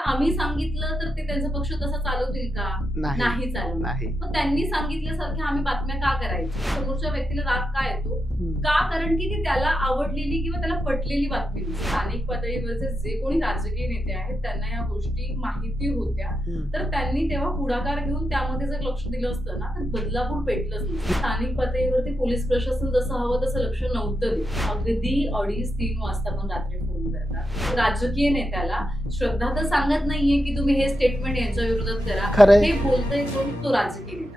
आम्ही सांगितलं तर ते त्यांचा पक्ष तसा चालवतील का? नाही चालवणार. मग त्यांनी सांगितल्यासारख्या आम्ही बातम्या का करायच्या? समोरच्या व्यक्तीला राग का येतो? का? कारण की ती त्याला आवडलेली किंवा त्याला पटलेली बातमी. स्थानिक पातळीवरचे जे कोणी राजकीय नेते आहेत त्यांना या गोष्टी माहिती होत्या, तर त्यांनी तेव्हा पुढाकार घेऊन त्यामध्ये जर लक्ष दिलं असतं ना तर बदलापूर पेटलंच नसतं. स्थानिक पातळीवरती पोलीस प्रशासन जसं हवं तसं लक्ष नव्हतं देत. अगदी 2:30-3 वाजता पण रात्री फोन करतात. राजकीय नेत्याला श्रद्धा तर सांगत नाहीये की तुम्ही हे स्टेटमेंट यांच्या विरोधात करा, हे बोलतोय तो राजकीय नेता.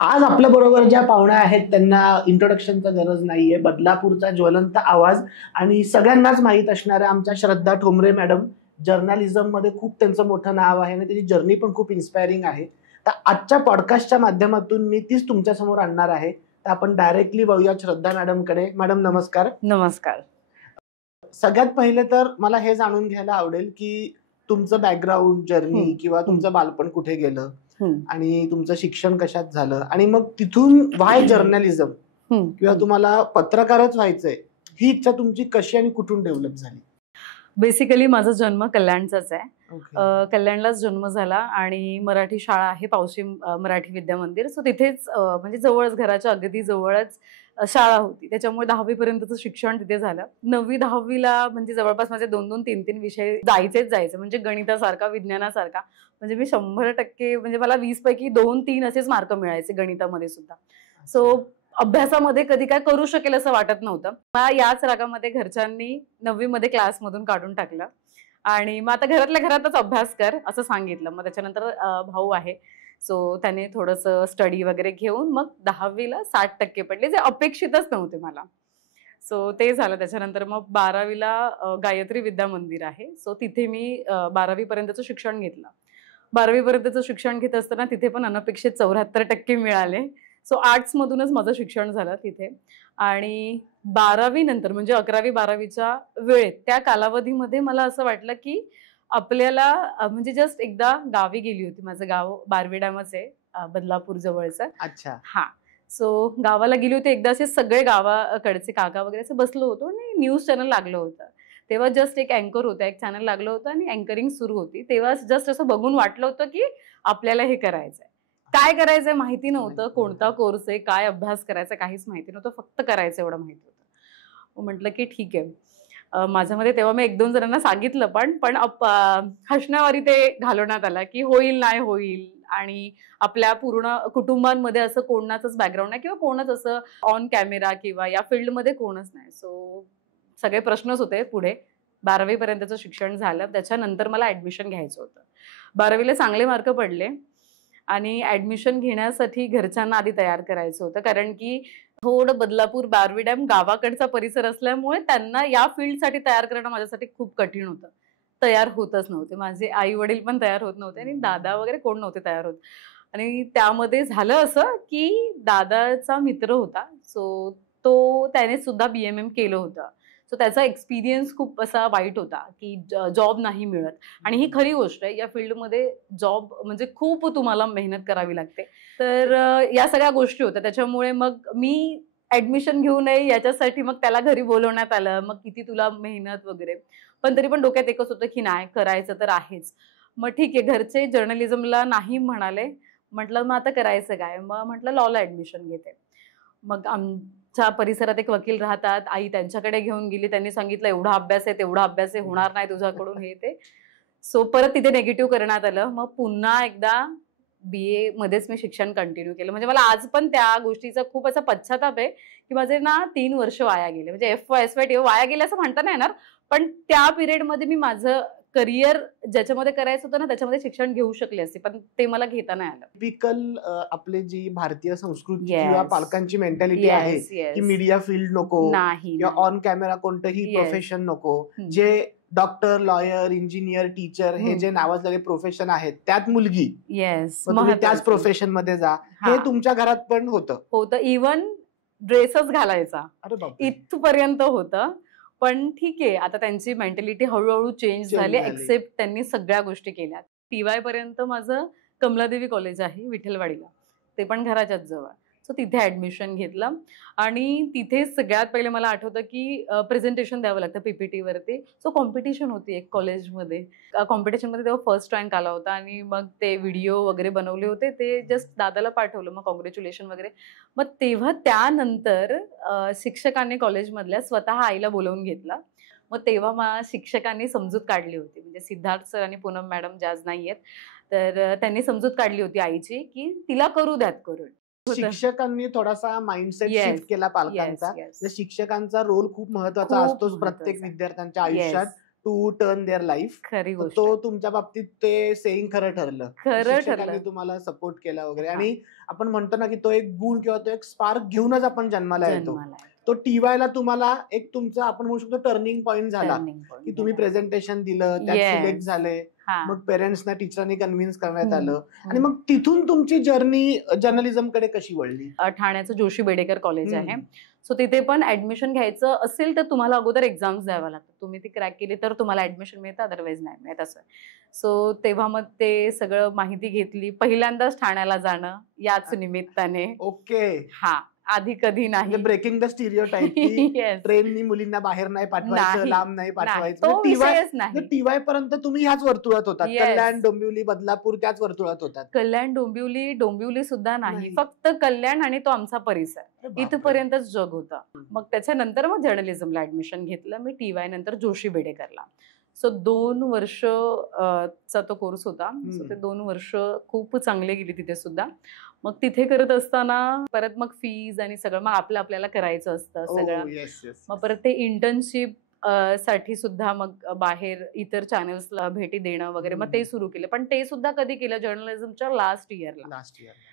आज आपल्या बरोबर ज्या पाहुण्या आहेत त्यांना इंट्रोडक्शनचा गरज नाहीये. बदलापूरचा ज्वलंत आवाज आणि सगळ्यांनाच माहीत असणाऱ्या आमच्या श्रद्धा ठोंबरे मॅडम. जर्नलिझम मध्ये खूप त्यांचं मोठं नाव आहे आणि त्याची जर्नी पण खूप इन्स्पायरिंग आहे. तर आजच्या पॉडकास्टच्या माध्यमातून मी तीच तुमच्या समोर आणणार आहे. तर आपण डायरेक्टली वळूया श्रद्धा मॅडमकडे. मॅडम नमस्कार. नमस्कार. सगळ्यात पहिले तर मला हे जाणून घ्यायला आवडेल की तुमचं बॅकग्राऊंड जर्नी किंवा तुमचं बालपण कुठे गेलं आणि तुमचं शिक्षण कशात झालं आणि मग तिथून व्हाय जर्नलिझम किंवा तुम्हाला पत्रकारच व्हायचंय ही इच्छा तुमची कशी आणि कुठून डेव्हलप झाली? बेसिकली माझा जन्म कल्याणचाच आहे. कल्याणलाच जन्म झाला आणि मराठी शाळा आहे पावशी मराठी विद्या मंदिर. सो तिथेच म्हणजे जवळच घराच्या अगदी जवळच शाळा होती. त्याच्यामुळे 10वी पर्यंतचं शिक्षण तिथे झालं. 9वी-10वीला म्हणजे जवळपास माझे 2-2, 3-3 विषय जायचे म्हणजे गणितासारखा विज्ञानासारखा. म्हणजे मी 100% म्हणजे मला 20 पैकी 2-3 असेच मार्क मिळायचे गणितामध्ये सुद्धा. सो अभ्यासामध्ये कधी काय करू शकेल असं वाटत नव्हतं. मला याच रागामध्ये घरच्यांनी 9वी मध्ये क्लासमधून काढून टाकलं आणि मग आता घरातल्या घरातच अभ्यास कर असं सांगितलं. मग त्याच्यानंतर भाऊ आहे, सो त्याने थोडंसं स्टडी वगैरे घेऊन मग 10वीला 60% पडले, जे अपेक्षितच नव्हते मला. सो ते झालं. त्याच्यानंतर मग 12वीला गायत्री विद्या मंदिर आहे, सो तिथे मी 12वी पर्यंतचं शिक्षण घेतलं. 12वी पर्यंतचं शिक्षण घेत असताना तिथे पण अनपेक्षित 74% मिळाले. सो आर्ट्समधूनच माझं शिक्षण झालं तिथे. आणि 12वी नंतर म्हणजे 11वी-12वीच्या वेळेत त्या कालावधीमध्ये मला असं वाटलं की आपल्याला म्हणजे जस्ट एकदा गावी गेली होती. माझं गाव बारवी डॅमच आहे बदलापूर जवळचं. अच्छा. हा. सो गावाला गेली होती एकदा. असे सगळे गावाकडचे काका वगैरे असं बसलो होतो आणि न्यूज चॅनल लागलं होतं. तेव्हा जस्ट एक अँकर होता, एक चॅनल लागलं होतं आणि अँकरिंग सुरू होती. तेव्हा जस्ट असं बघून वाटलं होतं की आपल्याला हे करायचंय. काय करायचंय माहिती नव्हतं, कोणता कोर्स आहे, काय अभ्यास करायचा काहीच माहिती नव्हतं, फक्त करायचं एवढं माहिती होतं. म्हटलं की ठीक आहे. माझ्यामध्ये तेव्हा मी 1-2 जणांना सांगितलं पण हसण्यावारी ते घालवण्यात आला की होईल नाही होईल. आणि आपल्या पूर्ण कुटुंबांमध्ये असं कोणाचंच बॅकग्राऊंड नाही किंवा कोणच असं ऑन कॅमेरा किंवा या फील्डमध्ये कोणच नाही. सो सगळे प्रश्नच होते पुढे. 12वी पर्यंतचं शिक्षण झालं. त्याच्यानंतर मला ऍडमिशन घ्यायचं होतं. 12वीला चांगले मार्क पडले आणि ऍडमिशन घेण्यासाठी घरच्यांना आधी तयार करायचं होतं, कारण की थोडं बदलापूर बारवी डॅम गावाकडचा परिसर असल्यामुळे त्यांना या फील्डसाठी तयार करणं माझ्यासाठी खूप कठीण होतं. तयार होतच नव्हते. माझे आई वडील पण तयार होत नव्हते आणि दादा वगैरे कोण नव्हते तयार होत. आणि त्यामध्ये झालं असं की दादाचा मित्र होता, सो त्याने सुद्धा BMM केलं होतं. सो त्याचा एक्सपिरियन्स खूप असा वाईट होता की जॉब नाही मिळत. आणि ही खरी गोष्ट आहे, या फील्डमध्ये जॉब म्हणजे खूप तुम्हाला मेहनत करावी लागते. तर या सगळ्या गोष्टी होत्या. त्याच्यामुळे मग मी ऍडमिशन घेऊ नये याच्यासाठी मग त्याला घरी बोलवण्यात आलं. मग किती तुला मेहनत वगैरे, पण तरी पण डोक्यात एकच होतं की नाही करायचं तर आहेच. मग ठीक आहे, घरचे जर्नलिझमला नाही म्हणाले. म्हटलं मग आता करायचं काय? मग म्हटलं लॉला ऍडमिशन घेते. मग आमच्या परिसरात एक वकील राहतात, आई त्यांच्याकडे घेऊन गेली. त्यांनी सांगितलं एवढा अभ्यास आहे, तेवढा अभ्यास आहे, होणार नाही तुझ्याकडून हे ते. सो परत तिथे नेगेटिव्ह करण्यात आलं. मग पुन्हा एकदा BA मध्येच मी शिक्षण कंटिन्यू केलं. म्हणजे मला आज पण त्या गोष्टीचा खूप असा पश्चाताप आहे की माझे ना 3 वर्ष वाया गेले. म्हणजे FY SY वाया गेले असं म्हणता नाही येणार, पण त्या पिरियडमध्ये मी माझं करिअर ज्याच्यामध्ये करायचं होतं ना त्याच्यामध्ये शिक्षण घेऊ शकले असते, पण ते मला घेता नाही आलं. टिपिकल आपली जी भारतीय संस्कृती किंवा पालकांची मेंटॅलिटी आहे की मीडिया फील्ड नको किंवा ऑन कॅमेरा कोणतंही प्रोफेशन नको. जे डॉक्टर, लॉयर, इंजिनियर, टीचर हे जे नावाजलेले प्रोफेशन आहेत त्यात मुलगी त्याच प्रोफेशन मध्ये जा, हे तुमच्या घरात पण होतं? इव्हन ड्रेसच घालायचा इथपर्यंत होतं. पण ठीक आहे, आता त्यांची मेंटॅलिटी हळूहळू चेंज झाली. एक्सेप्ट त्यांनी सगळ्या गोष्टी केल्या. TY पर्यंत माझं कमलादेवी कॉलेज आहे विठ्ठलवाडीला, ते पण घराच्याच जवळ. सो तिथे ऍडमिशन घेतलं आणि तिथे सगळ्यात पहिले मला आठवतं की प्रेझेंटेशन द्यावं लागतं PPT वरती. सो कॉम्पिटिशन होती एक कॉलेजमध्ये. कॉम्पिटिशनमध्ये तेव्हा फर्स्ट रँक आला होता आणि मग ते व्हिडिओ वगैरे बनवले होते, ते जस्ट दादाला पाठवलं, मग कॉंग्रॅच्युलेशन वगैरे. मग तेव्हा त्यानंतर शिक्षकांनी कॉलेजमधल्या स्वतः आईला बोलवून घेतला. मग तेव्हा मला शिक्षकांनी समजूत काढली होती, म्हणजे सिद्धार्थ सर आणि पूनम मॅडम ज्या आज नाहीयेत, तर त्यांनी समजूत काढली होती आईची की तिला करू द्यात करून. शिक्षकांनी थोडासा माइंडसेट शिफ्ट केला पालकांचा. शिक्षकांचा रोल खूप महत्वाचा असतो प्रत्येक विद्यार्थ्यांच्या आयुष्यात, टू टर्न देअर लाईफ. खरी गोष्ट. तो तुमच्या बाबतीत ते सेइंग खरं ठरलं. शिक्षकांनी तुम्हाला सपोर्ट केला वगैरे. आणि आपण म्हणतो ना की तो एक गुण किंवा तो एक स्पार्क घेऊनच आपण जन्माला येतो. तो TYला तुम्हाला एक तुमचा आपण म्हणू शकतो टर्निंग पॉइंट झाला की तुम्ही प्रेझेंटेशन दिलं, त्यात सिलेक्ट झाले, मग पेरेंट्सना टीचरांनी कन्व्हिन्स करण्यात आलं आणि मग तिथून तुमची जर्नी जर्नलिझम कडे कशी वळली? ठाण्याचं जोशी बेडेकर कॉलेज आहे. सो तिथे पण ऍडमिशन घ्यायचं असेल तर तुम्हाला अगोदर एक्झाम्स द्यावा लागतात. तुम्ही ती क्रॅक केली तर तुम्हाला ऍडमिशन मिळतं, अदरवाईज नाही मिळत असं. सो तेव्हा मग ते सगळं माहिती घेतली. पहिल्यांदाच ठाण्याला जाणं याच निमित्ताने. ओके. हा, आधी कधी नाही. ब्रेकिंग द स्टिरियोटाइप की ट्रेननी मुलींना बाहेर नाही पाठवायचं, लांब नाही पाठवायचं. TY पर्यंत तुम्ही ह्याच वर्तुळात होतात. कल्याण, डोंबिवली, बदलापूर त्याच वर्तुळात होतात. कल्याण, डोंबिवली सुद्धा नाही, फक्त कल्याण आणि तो आमचा परिसर, इथपर्यंतच जग होतं. मग त्याच्यानंतर मग जर्नलिझमला ऍडमिशन घेतलं मी TY नंतर जोशी बेडेकरला. सो 2 वर्ष चा तो कोर्स होता. सो ते 2 वर्ष खूप चांगले गेली तिथे सुद्धा. मग तिथे करत असताना परत मग फीज आणि सगळं मग आपल्याला करायचं असतं सगळं. मग परत ते इंटर्नशिप साठी सुद्धा मग बाहेर इतर चॅनल्सला भेटी देणं वगैरे, मग ते सुरू केलं. पण ते सुद्धा कधी केलं जर्नलिझमच्या लास्ट इयरला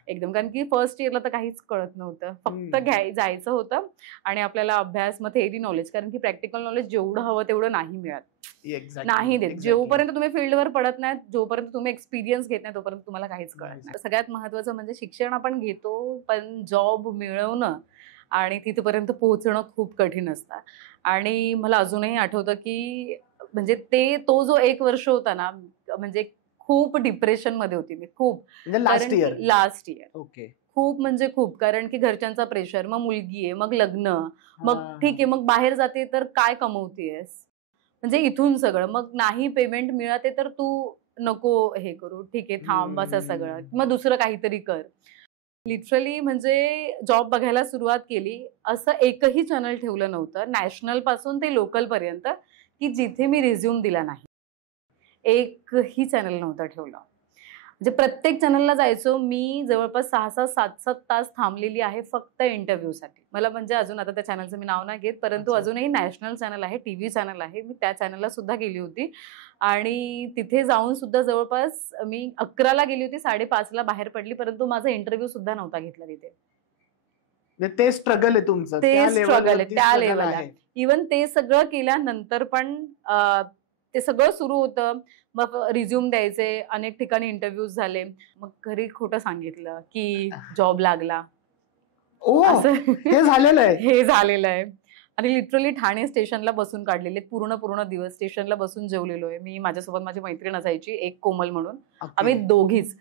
एकदम, कारण की फर्स्ट इयरला तर काहीच कळत नव्हतं, फक्त जायचं होतं आणि आपल्याला अभ्यास, मग थेअरी नॉलेज, कारण की प्रॅक्टिकल नॉलेज जेवढं हवं तेवढं नाही मिळत, नाही देत. जोपर्यंत तुम्ही फील्डवर पडत नाहीत, जोपर्यंत तुम्ही एक्सपिरियन्स घेत नाही, तोपर्यंत तुम्हाला काहीच कळत नाही. सगळ्यात महत्वाचं म्हणजे शिक्षण आपण घेतो, पण जॉब मिळवणं आणि तिथपर्यंत पोहोचणं खूप कठीण असतं. आणि मला अजूनही आठवतं की म्हणजे तो जो 1 वर्ष होता ना, म्हणजे खूप डिप्रेशन मध्ये होती मी, खूप. Last year okay. खूप म्हणजे खूप, कारण की घरच्यांचा प्रेशर, मग मुलगी आहे, मग लग्न, मग ठीक आहे, मग बाहेर जाते तर काय कमवतेस, म्हणजे इथून सगळं, मग नाही पेमेंट मिळते तर तू नको हे करू, ठीक आहे थांब, असं सगळं, मग दुसरं काहीतरी कर. लिटरली म्हणजे जॉब बघायला सुरुवात केली, असं एकही चॅनल ठेवलं नव्हतं, नॅशनल पासून ते लोकल पर्यंत, की जिथे मी रिझ्यूम दिला नाही. एकही चॅनल नव्हतं ठेवलं. म्हणजे प्रत्येक चॅनलला जायचो मी, जवळपास 6-6, 7-7 तास थांबलेली आहे फक्त इंटरव्ह्यूसाठी. मला म्हणजे अजून, आता त्या चॅनलचं मी नाव नाही घेत, परंतु अजूनही नॅशनल चॅनल आहे, TV चॅनल आहे, मी त्या चॅनलला सुद्धा गेली होती. आणि तिथे जाऊन सुद्धा जवळपास मी 11ला गेली होती, 5:30ला बाहेर पडली, परंतु माझा इंटरव्ह्यू सुद्धा नव्हता घेतला तिथे. ते स्ट्रगल आहे तुमचं, ते स्ट्रगल आहे त्या लेवलला. इव्हन ते सगळं केल्यानंतर पण ते सगळं सुरू होतं. मग रिझ्यूम द्यायचे, अनेक ठिकाणी इंटरव्ह्यूज झाले, मग घरी खोटं सांगितलं की जॉब लागला. हे झालेलं आहे. हे झालेलं आहे. आणि लिटरली ठाणे स्टेशनला बसून काढलेले पूर्ण दिवस, स्टेशनला बसून जेवलेलो आहे मी. माझ्यासोबत माझी मैत्रीण असायची एक, कोमल म्हणून, आम्ही दोघीच,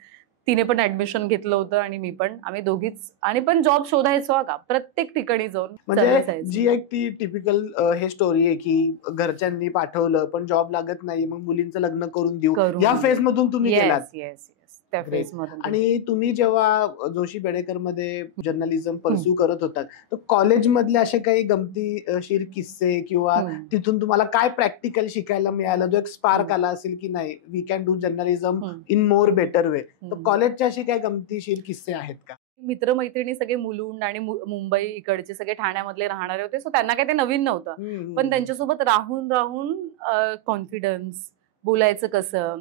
तिने पण ऍडमिशन घेतलं होतं आणि मी पण, आम्ही दोघीच, आणि पण जॉब शोधायचो का प्रत्येक ठिकाणी जाऊन. म्हणजे जी एक ती टिपिकल हे स्टोरी आहे की घरच्यांनी पाठवलं पण जॉब लागत नाही, मग मुलींचं लग्न करून देऊ, या फेज मधून तुम्ही गेलात. त्या फेज मधून. आणि तुम्ही जेव्हा जोशी बेडेकर मध्ये जर्नलिझम परस्यू करत होतात, तर कॉलेज मधले असे काही गमतीशीर किस्से किंवा तिथून तुम्हाला काय प्रॅक्टिकल शिकायला मिळालं, जो एक स्पार्क आला असेल की नाही, we can do journalism in more better way, तर कॉलेजचे असे काही गमतीशीर किस्से आहेत का? मित्रमैत्रिणी सगळे मुलुंड आणि मुंबई इकडचे सगळे ठाण्यामधले राहणारे होते, सो त्यांना काही ते नवीन नव्हतं, पण त्यांच्यासोबत राहून कॉन्फिडन्स, बोलायचं कसं,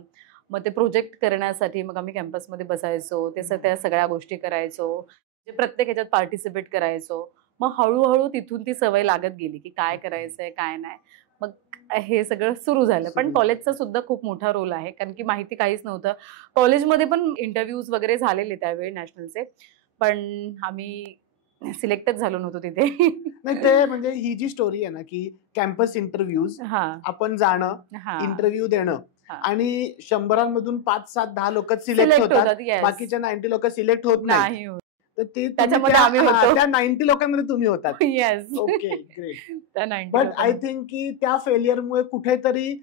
मग ते प्रोजेक्ट करण्यासाठी मग आम्ही कॅम्पसमध्ये बसायचो, त्या सगळ्या गोष्टी करायचो, प्रत्येक ह्याच्यात पार्टिसिपेट करायचो. मग हळूहळू तिथून ती सवय लागत गेली की काय करायचंय काय नाही, मग हे सगळं सुरू झालं. पण कॉलेजचा सुद्धा खूप मोठा रोल आहे, कारण की माहिती काहीच नव्हतं. कॉलेजमध्ये पण इंटरव्ह्यूज वगैरे झालेले त्यावेळी नॅशनलचे, पण आम्ही सिलेक्टच झालो नव्हतो तिथे. नाही, ते म्हणजे ही जी स्टोरी आहे ना की कॅम्पस इंटरव्ह्यूज, आपण जाणं, इंटरव्ह्यू देणं, आणि 100मधून 5, 7, 10 लोक सिलेक्ट होतात, बाकीच्या 90 लोक सिलेक्ट होत नाही. तर ते त्याच्यामध्ये आम्ही होतो. त्या 90 लोकांमध्ये तुम्ही होतात. येस. Okay, great. त्या 90 बट आय लोकांमध्ये. थिंक की त्या फेलियरमुळे कुठेतरी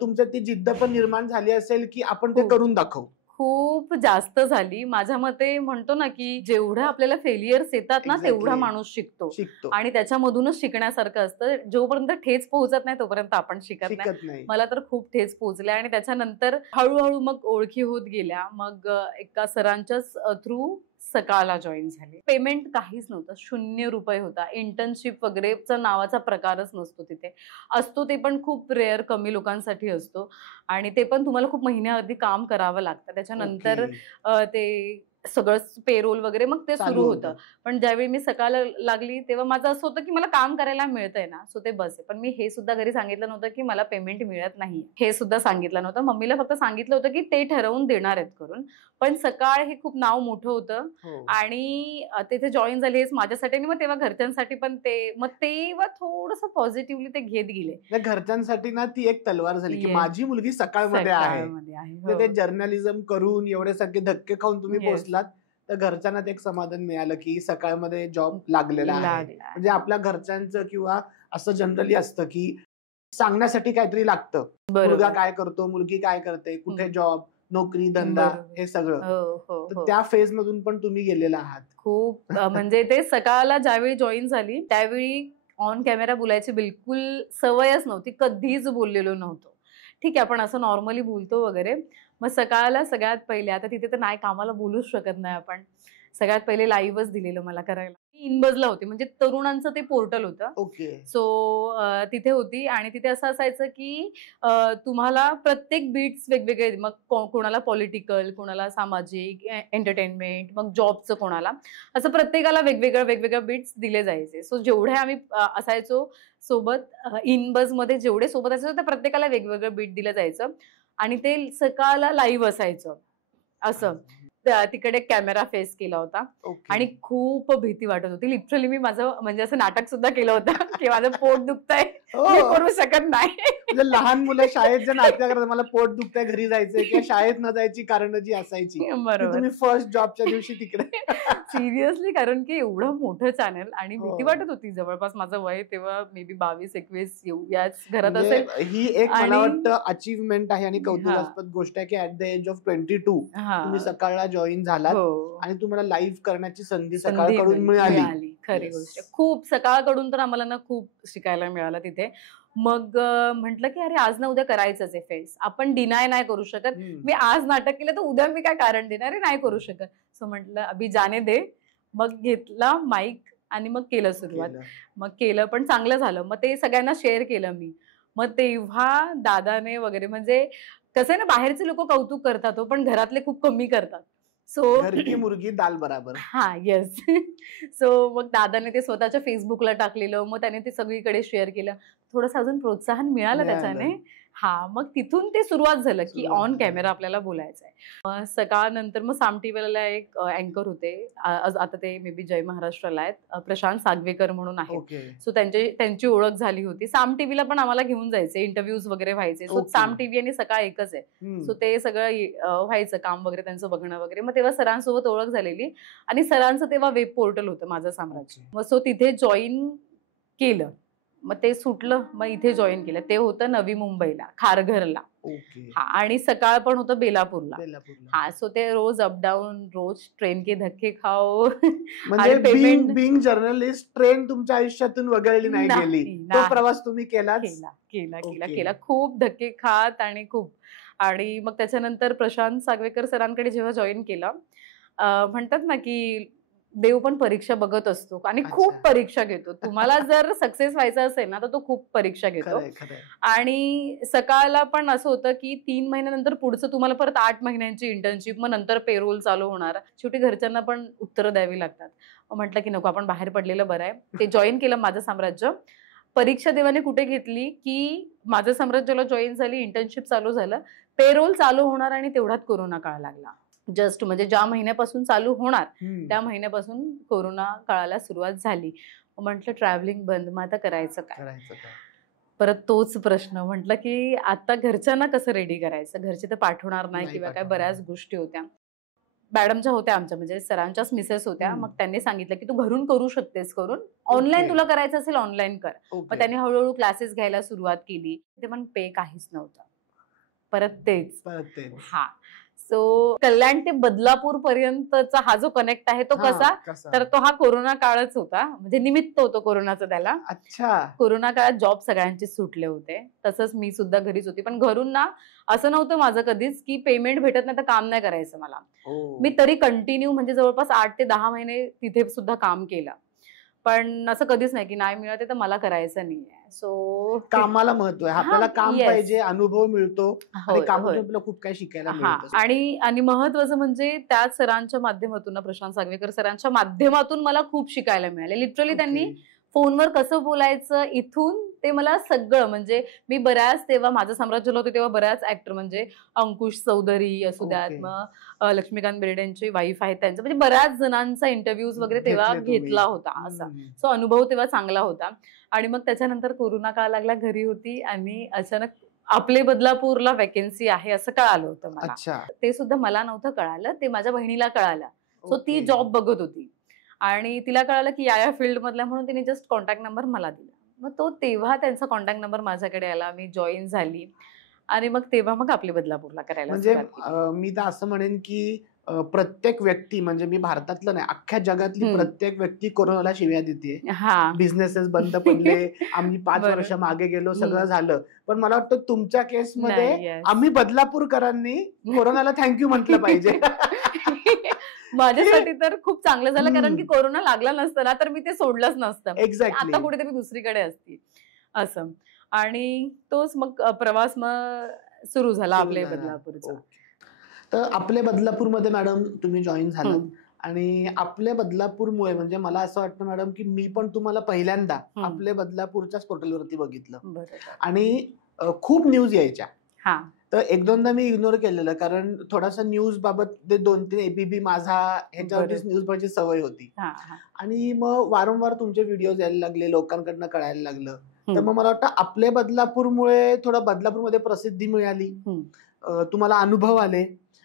तुमच्यात ती जिद्द पण निर्माण झाली असेल की आपण ते खूप. करून दाखवू. खूप जास्त झाली. माझ्या मते म्हणतो ना, की जेवढं आपल्याला फेलियर्स येतात ना, तेवढा Exactly. माणूस शिकतो. शिकतो, आणि त्याच्यामधूनच शिकण्यासारखं असतं. जोपर्यंत ठेच पोहोचत नाही तोपर्यंत आपण शिकत नाही. शिकत नाही. मला तर खूप ठेच पोहोचल्या आणि त्याच्यानंतर हळूहळू मग ओळखी होत गेल्या. मग एका सरांच्याच थ्रू सकाळला जॉईन झाले. पेमेंट काहीच नव्हतं, ₹0 होता. इंटर्नशिप वगैरेचा नावाचा प्रकारच नसतो तिथे. असतो ते पण खूप रेअर, कमी लोकांसाठी असतो आणि ते पण तुम्हाला खूप महिन्याआधी काम करावं लागतं. त्याच्यानंतर Okay. ते सगळं पेरोल वगैरे मग ते चालू सुरू होतं. होतं. पण ज्यावेळी मी सकाळला लागली तेव्हा माझं असं होतं की मला काम करायला मिळतंय ना, सो ते बस आहे. पण मी हे सुद्धा घरी सांगितलं नव्हतं की मला पेमेंट मिळत नाही, हे सुद्धा सांगितलं नव्हतं. मम्मीला फक्त सांगितलं होतं की ते ठरवून देणार आहेत करून. पण सकाळ हे खूप नाव मोठं होतं हो. आणि तिथे जॉईन झाली हेच माझ्यासाठी आणि मग तेव्हा घरच्यांसाठी पण मग तेव्हा थोडंसं पॉझिटिव्हली ते घेत गेले. नाही, घरच्यांसाठी ना ती एक तलवार झाली की Yes. माझी मुलगी सकाळमध्ये आहे. सकाळमध्ये आहे. तर ते हो. जर्नलिझम करून एवढे सगळे धक्के खाऊन तुम्ही Yes. पोहोचलात, तर घरच्यांना ते एक समाधान मिळालं की सकाळमध्ये जॉब लागलेला आहे. लागला. म्हणजे आपल्या घरच्यांचं किंवा असं जनरली असतं की सांगण्यासाठी काहीतरी लागतं. मुलगा बरोबर. काय करतो, मुलगी काय करते, कुठे हम्म. जॉब, नोकरी, धंदा, बरोबर. हे सगळं. हो, हो, तर हो. त्या फेज मधून पण तुम्ही गेलेला आहात. खूप म्हणजे ते सकाळला ज्यावेळी जॉईन झाली त्यावेळी ऑन कॅमेरा बोलायची बिलकुल सवयच नव्हती. कधीच बोललेलो नव्हतो. ठीक आहे, आपण असं नॉर्मली बोलतो वगैरे. मग सकाळला सगळ्यात पहिले, आता तिथे तर नाही कामाला बोलूच शकत नाही आपण. सगळ्यात पहिले लाईव्हच दिलेलं मला करायला. मी इनबजला होते, म्हणजे तरुणांचं ते पोर्टल होतं. ओके. सो तिथे होती आणि तिथे असं असायचं की तुम्हाला प्रत्येक बीट्स वेगवेगळे, मग कोणाला पॉलिटिकल, कोणाला सामाजिक, एंटरटेनमेंट, मग जॉबचं कोणाला, असं प्रत्येकाला वेगवेगळ्या बीट्स दिले जायचे. सो जेवढे आम्ही असायचो सोबत, इनबजमध्ये जेवढे सोबत असायचो त्या प्रत्येकाला वेगवेगळं बीट दिलं जायचं आणि ते सकाळला लाईव्ह असायचं असं. तिकडे कॅमेरा फेस केला होता आणि खूप भीती वाटत होती. लिटरली मी माझं म्हणजे असं नाटक सुद्धा केलं होतं की माझं पोट दुखतंय, मी करू शकत नाही. म्हणजे लहान मुलं शाळेत जे नाटक करतात, मला पोट दुखतंय, घरी जायचंय, किंवा शाळेत न जायची कारण जी असायची, ती बरोबर. तुम्ही फर्स्ट जॉबच्या दिवशी तिकडे. सिरियसली, कारण की एवढं मोठं चॅनल आणि भीती हो. वाटत होती. जवळपास माझं वय तेव्हा मे बी 22-21 याच घरात म्हणजे असेल. ही एक मला आणि वाटतं अचीवमेंट आहे आणि कौतुकास्पद गोष्ट आहे की ऍट द एज ऑफ 22 तुम्ही सकाळला जॉईन झालात हो. आणि तुम्हाला लाईव्ह करण्याची संधी संधी सकाळकडून मिळाली. खरी Yes. गोष्ट. खूप सकाळकडून तर आम्हाला ना खूप शिकायला मिळालं तिथे. मग म्हटलं की अरे आज ना उद्या करायचंच आहे फेस. आपण डिनाय नाही करू शकत. मी आज नाटक केलं तर उद्या मी काय कारण देणार आहे, नाही करू शकत. सो म्हटलं अभि जाने दे. मग घेतला माईक आणि मग केलं सुरुवात. मग केलं पण चांगलं झालं. मग ते सगळ्यांना शेअर केलं मी. मग तेव्हा दादाने वगैरे, म्हणजे कसं आहे ना, बाहेरचे लोक कौतुक करतात हो, पण घरातले खूप कमी करतात. सो घर की मुर्गी दाल बराबर. हा, येस. सो मग दादाने ते स्वतःच्या फेसबुकला टाकलेलं, मग त्याने ते सगळीकडे शेअर केलं. थोडंसं अजून प्रोत्साहन मिळालं त्याच्याने. हा, मग तिथून ते सुरुवात झालं की ऑन कॅमेरा आपल्याला बोलायचं आहे. सकाळनंतर मग साम टीव्हीला एक अँकर होते, आता ते मे बी जय महाराष्ट्राला आहेत, प्रशांत सागवेकर म्हणून आहेत. सो त्यांची ओळख झाली होती. साम टीव्हीला पण आम्हाला घेऊन जायचे, इंटरव्ह्यूज वगैरे व्हायचे. सो साम टीव्ही आणि सकाळ एकच आहे. सो ते सगळं व्हायचं काम वगैरे, त्यांचं बघणं वगैरे. मग तेव्हा सरांसोबत ओळख झालेली आणि सरांचं तेव्हा वेब पोर्टल होतं माझं साम्राज्य. मग सो तिथे जॉईन केलं. मग ते सुटलं, मग इथे जॉईन केलं. ते होतं नवी मुंबईला, खारघरला. हा, आणि सकाळ पण होतं बेलापूरला. हा, सो ते रोज अपडाऊन, रोज ट्रेन के धक्के खाओ. म्हणजे बिंग जर्नलिस्ट ट्रेन तुमच्या आयुष्यातून वगळली नाही गेली, तो प्रवास तुम्ही केला. खूप धक्के खात आणि खूप. आणि मग त्याच्यानंतर प्रशांत सागवेकर सरांकडे जेव्हा जॉईन केलं, म्हणतात ना की देव पण परीक्षा बघत असतो आणि खूप परीक्षा घेतो. तुम्हाला जर सक्सेस व्हायचं असेल ना तर तो खूप परीक्षा घेतो. आणि सकाळला पण असं होतं की 3 महिन्यानंतर पुढचं तुम्हाला परत 8 महिन्यांची इंटर्नशिप, मग नंतर पेरोल चालू होणार. शेवटी घरच्यांना पण उत्तरं द्यावी लागतात. म्हटलं की नको, आपण बाहेर पडलेलं बरं आहे. ते जॉईन केलं माझं साम्राज्य. परीक्षा देवाने कुठे घेतली की माझं साम्राज्याला जॉईन झाली, इंटर्नशिप चालू झालं, पेरोल चालू होणार आणि तेवढ्यात कोरोना काळ लागला. जस्ट म्हणजे ज्या महिन्यापासून चालू होणार त्या महिन्यापासून कोरोना काळाला सुरुवात झाली. म्हटलं ट्रॅव्हलिंग बंद, मग आता करायचं काय? परत तोच प्रश्न. म्हटलं की आता घरच्यांना कसं रेडी करायचं, घरचे तर पाठवणार नाही किंवा काय, बऱ्याच गोष्टी होत्या. मॅडमच्या होत्या आमच्या, म्हणजे सरांच्याच मिसेस होत्या. मग त्यांनी सांगितलं की तू घरून करू शकतेस, करून ऑनलाईन तुला करायचं असेल ऑनलाईन कर. मग त्यांनी हळूहळू क्लासेस घ्यायला सुरुवात केली. ते पण पे काहीच नव्हतं. परत तेच. हा, सो कल्याण ते बदलापूर पर्यंतचा हा जो कनेक्ट आहे तो कसा, तर तो हा कोरोना काळच होता, म्हणजे निमित्त होतं कोरोनाचं त्याला. अच्छा. कोरोना काळात जॉब सगळ्यांचे सुटले होते, तसंच मी सुद्धा घरीच होती. पण घरून ना असं नव्हतं माझं कधीच की पेमेंट भेटत नाही तर काम नाही करायचं मला. मी तरी कंटिन्यू म्हणजे जवळपास 8 ते 10 महिने तिथे सुद्धा काम केलं. पण असं कधीच नाही की नाही मिळत तर मला करायचं नाहीये. सो कामाला महत्व आहे, आपल्याला काम पाहिजे, अनुभव मिळतो आणि कामातून आपल्याला खूप काही शिकायला मिळतं. आणि महत्वाचं म्हणजे त्याच सरांच्या माध्यमातून, प्रशांत सागवेकर सरांच्या माध्यमातून मला खूप शिकायला मिळाले. लिटरली त्यांनी फोनवर कसं बोलायचं इथून ते मला सगळं, म्हणजे मी बऱ्याच, तेव्हा माझं साम्राज्य होतं तेव्हा बऱ्याच ऍक्टर, म्हणजे अंकुश चौधरी असू द्यात, मग लक्ष्मीकांत बेर्डेंची वाईफ आहेत त्यांचं, म्हणजे बऱ्याच जणांचा इंटरव्ह्यूज वगैरे तेव्हा घेतला होता असा. सो अनुभव तेव्हा चांगला होता. आणि मग त्याच्यानंतर कोरोना काळ लागला, घरी होती आणि अचानक आपले बदलापूरला वॅकेन्सी आहे असं कळालं होतं मला. ते सुद्धा मला नव्हतं कळालं, ते माझ्या बहिणीला कळालं. सो ती जॉब बघत होती आणि तिला कळालं की या फील्ड मधला, म्हणून तिने जस्ट कॉन्टॅक्ट नंबर मला दिला. मग तो तेव्हा त्यांचा कॉन्टॅक्ट नंबर माझ्याकडे आला, मी जॉईन झाली आणि मग तेव्हा मग आपली बदलापूरला करायला सुरुवात केली. म्हणजे मी तर असं म्हणेन की प्रत्येक व्यक्ती, म्हणजे मी भारतातलं नाही, अख्ख्या जगातली प्रत्येक व्यक्ती कोरोनाला शिव्या देते. बिझनेसेस बंद पडले, आम्ही 5 वर्ष मागे गेलो, सगळं झालं. पण मला वाटतं तुमच्या केसमध्ये आम्ही बदलापूरकरांनी कोरोनाला थँक्यू म्हटलं पाहिजे. माझ्यासाठी तर खूप चांगलं झालं, कारण की कोरोना लागला नसता ना तर मी ते सोडलंच नसतं. एक्झॅक्टली. आता कुठेतरी दुसरीकडे असती असं. आणि तोच मग प्रवास मग सुरू झाला आपल्या बदलापूरचा. तर आपल्या बदलापूरमध्ये मॅडम तुम्ही जॉईन झालात आणि आपल्या बदलापूरमुळे, म्हणजे मला असं वाटतं मॅडम की मी पण तुम्हाला पहिल्यांदा आपल्या बदलापूरच्याच पोर्टलवरती बघितलं आणि खूप न्यूज यायच्या. तर 1-2दा मी इग्नोर केलेलं, कारण थोडासा न्यूज बाबत 2-3 एबीपी माझा ह्याच्यावरतीच न्यूज बघायची सवय होती. आणि मग वारंवार तुमचे व्हिडिओज यायला लागले, लोकांकडनं कळायला लागलं. तर मग मला वाटतं आपल्या बदलापूरमुळे थोडं बदलापूरमध्ये प्रसिद्धी मिळाली, तुम्हाला अनुभव आले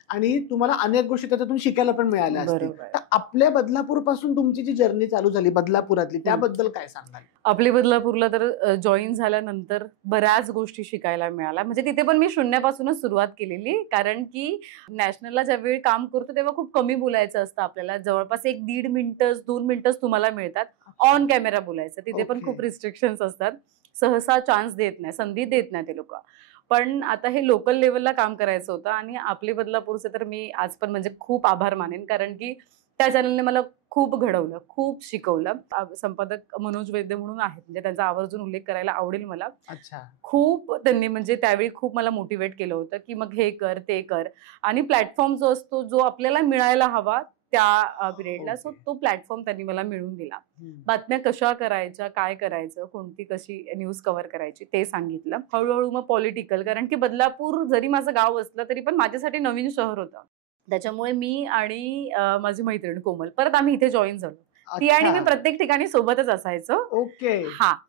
आणि तुम्हाला अनेक गोष्टी त्याच्यातून शिकायला पण मिळाल्या असतील. तर आपल्या बदलापूर पासून तुमची जी जर्नी चालू झाली बदलापुरातली, त्याबद्दल काय सांगाल? आपल्या बदलापूरला तर जॉईन झाल्यानंतर बऱ्याच गोष्टी शिकायला मिळाल्या. म्हणजे तिथे पण मी शून्यापासूनच सुरुवात केलेली, कारण की नॅशनलला ज्यावेळी काम करतो तेव्हा खूप कमी बोलायचं असतं आपल्याला. जवळपास 1-1.5 मिनिटं 2 मिनिटं तुम्हाला मिळतात ऑन कॅमेरा बोलायचं. तिथे पण खूप रिस्ट्रिक्शन्स असतात, सहसा चान्स देत नाही, संधी देत नाही ते लोक. पण आता हे लोकल लेवलला काम करायचं होतं आणि आपले बदलापूरचे तर मी आज पण म्हणजे खूप आभार मानेन, कारण की त्या चॅनलने मला खूप घडवलं, खूप शिकवलं. संपादक मनोज वैद्य म्हणून आहेत, म्हणजे त्यांचा आवर्जून उल्लेख करायला आवडेल मला. खूप त्यांनी म्हणजे त्यावेळी खूप मला मोटिवेट केलं होतं की मग हे कर ते कर, आणि प्लॅटफॉर्म जो असतो जो आपल्याला मिळायला हवा त्या पिरियडला, सो तो प्लॅटफॉर्म त्यांनी मला मिळवून दिला. बातम्या कशा करायच्या, काय करायचं, कोणती कशी न्यूज कव्हर करायची ते सांगितलं. हळूहळू मग पॉलिटिकल, कारण की बदलापूर जरी माझं गाव असलं तरी पण माझ्यासाठी नवीन शहर होतं. त्याच्यामुळे मी आणि माझी मैत्रीण कोमल परत आम्ही इथे जॉईन झालो. ती आणि मी प्रत्येक ठिकाणी सोबतच असायचो.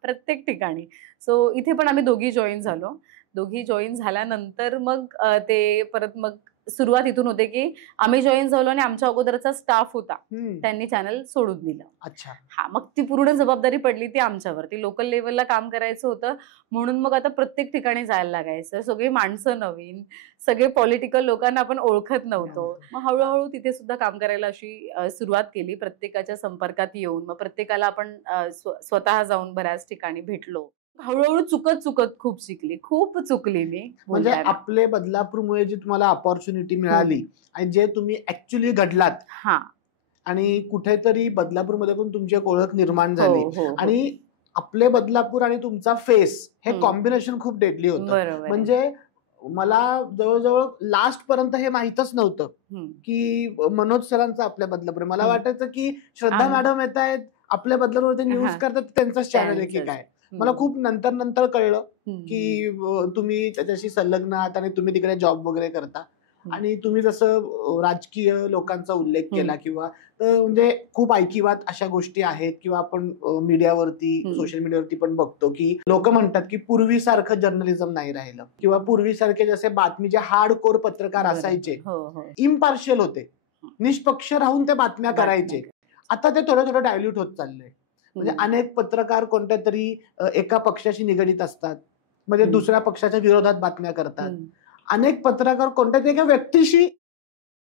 प्रत्येक ठिकाणी. सो इथे पण आम्ही दोघी जॉईन झालो. दोघी जॉईन झाल्यानंतर मग ते परत मग सुरुवात इथून होते की आम्ही जॉईन झालो आणि आमच्या अगोदरचा स्टाफ होता त्यांनी चॅनल सोडून दिलं. मग ती पूर्ण जबाबदारी पडली ती आमच्यावरती. लोकल लेवलला काम करायचं होतं म्हणून मग आता प्रत्येक ठिकाणी जायला लागायचं. सगळी माणसं नवीन, सगळे पॉलिटिकल लोकांना आपण ओळखत नव्हतो. मग हळूहळू तिथे सुद्धा काम करायला अशी सुरुवात केली, प्रत्येकाच्या संपर्कात येऊन. मग प्रत्येकाला आपण स्वतः जाऊन बऱ्याच ठिकाणी भेटलो. हळूहळू चुकत खूप शिकली, खूप चुकली मी. म्हणजे आपले बदलापूरमुळे जी तुम्हाला अपॉर्च्युनिटी मिळाली आणि जे तुम्ही ऍक्च्युअली घडलात आणि कुठेतरी बदलापूरमध्ये पण तुमची एक ओळख निर्माण झाली. आणि आपले बदलापूर आणि तुमचा फेस हे कॉम्बिनेशन खूप डेडली होतं. म्हणजे मला जवळजवळ लास्ट पर्यंत हे माहितच नव्हतं की मनोज सरांचा आपल्या बदलापूर. मला वाटायचं की श्रद्धा मॅडम येत आहेत आपल्या बदलापूरवरती न्यूज करतात, त्यांचाच चॅनल आहे की काय. मला खूप नंतर कळलं की तुम्ही त्याच्याशी संलग्न आहात आणि तुम्ही तिकडे जॉब वगैरे करता. आणि तुम्ही जसं राजकीय लोकांचा उल्लेख केला किंवा तर म्हणजे खूप ऐकिवात अशा गोष्टी आहेत किंवा आपण मीडियावरती सोशल मीडियावरती पण बघतो की लोक म्हणतात की पूर्वीसारखं जर्नलिझम नाही राहिलं किंवा पूर्वीसारखे जसे बातमीचे हार्ड कोर पत्रकार असायचे, इम्पार्शियल होते, निष्पक्ष राहून ते बातम्या करायचे. आता ते थोडं थोडं डायल्यूट होत चाललंय. म्हणजे अनेक पत्रकार कोणत्या तरी एका पक्षाशी निगडीत असतात, म्हणजे दुसऱ्या पक्षाच्या विरोधात बातम्या करतात. अनेक पत्रकार कोणत्या तरी एका व्यक्तीशी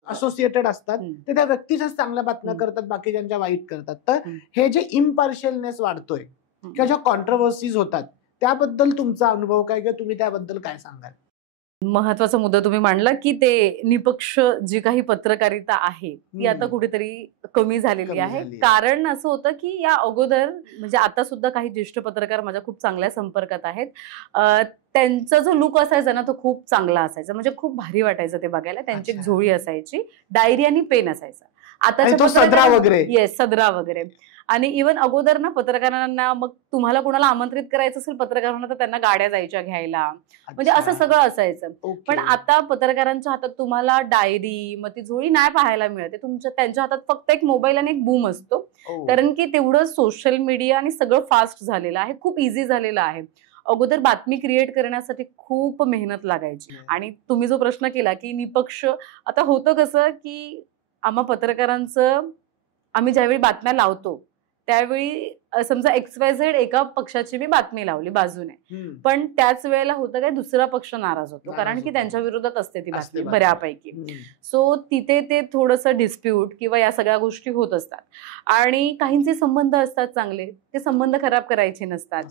असोसिएटेड असतात, ते त्या व्यक्तीच्याच चांगल्या बातम्या करतात, बाकीच्यांच्या वाईट करतात. तर हे जे इम्पार्शियलनेस वाढतोय किंवा ज्या कॉन्ट्रोवर्सीज होतात, त्याबद्दल तुमचा अनुभव काय किंवा तुम्ही त्याबद्दल काय सांगाल? महत्वाचा मुद्दा तुम्ही मांडला की ते निपक्ष जी काही पत्रकारिता आहे ती आता कुठेतरी कमी झालेली आहे. कारण असं होतं की या अगोदर म्हणजे आता सुद्धा काही ज्येष्ठ पत्रकार माझ्या खूप चांगल्या संपर्कात आहेत. त्यांचा जो लुक असायचा ना तो खूप चांगला असायचा, म्हणजे खूप भारी वाटायचं ते बघायला. त्यांची एक झोळी असायची, डायरी आणि पेन असायचा. आता सदरा वगैरे, येस सदरा वगैरे. आणि इव्हन अगोदर ना पत्रकारांना मग तुम्हाला कोणाला आमंत्रित करायचं असेल पत्रकारांना तर त्यांना गाड्या जायच्या घ्यायला, म्हणजे असं सगळं असायचं. पण आता पत्रकारांच्या हातात तुम्हाला डायरी मग ती झोळी नाही पाहायला मिळते. त्यांच्या हातात फक्त एक मोबाईल आणि एक बूम असतो. कारण की तेवढं सोशल मीडिया आणि सगळं फास्ट झालेलं आहे, खूप इझी झालेलं आहे. अगोदर बातमी क्रिएट करण्यासाठी खूप मेहनत लागायची. आणि तुम्ही जो प्रश्न केला की निपक्ष, आता होतं कसं की आम्हा पत्रकारांचं आम्ही ज्यावेळी बातम्या लावतो त्यावेळी समजा XYZ एका पक्षाची मी बातमी लावली बाजूने, पण त्याच वेळेला होतं काय दुसरा पक्ष नाराज होतो, कारण की त्यांच्या विरोधात असते ती बातमी बऱ्यापैकी. सो तिथे ते थोडंसं डिस्प्यूट किंवा या सगळ्या गोष्टी होत असतात. आणि काहींचे संबंध असतात चांगले, ते संबंध खराब करायचे नसतात.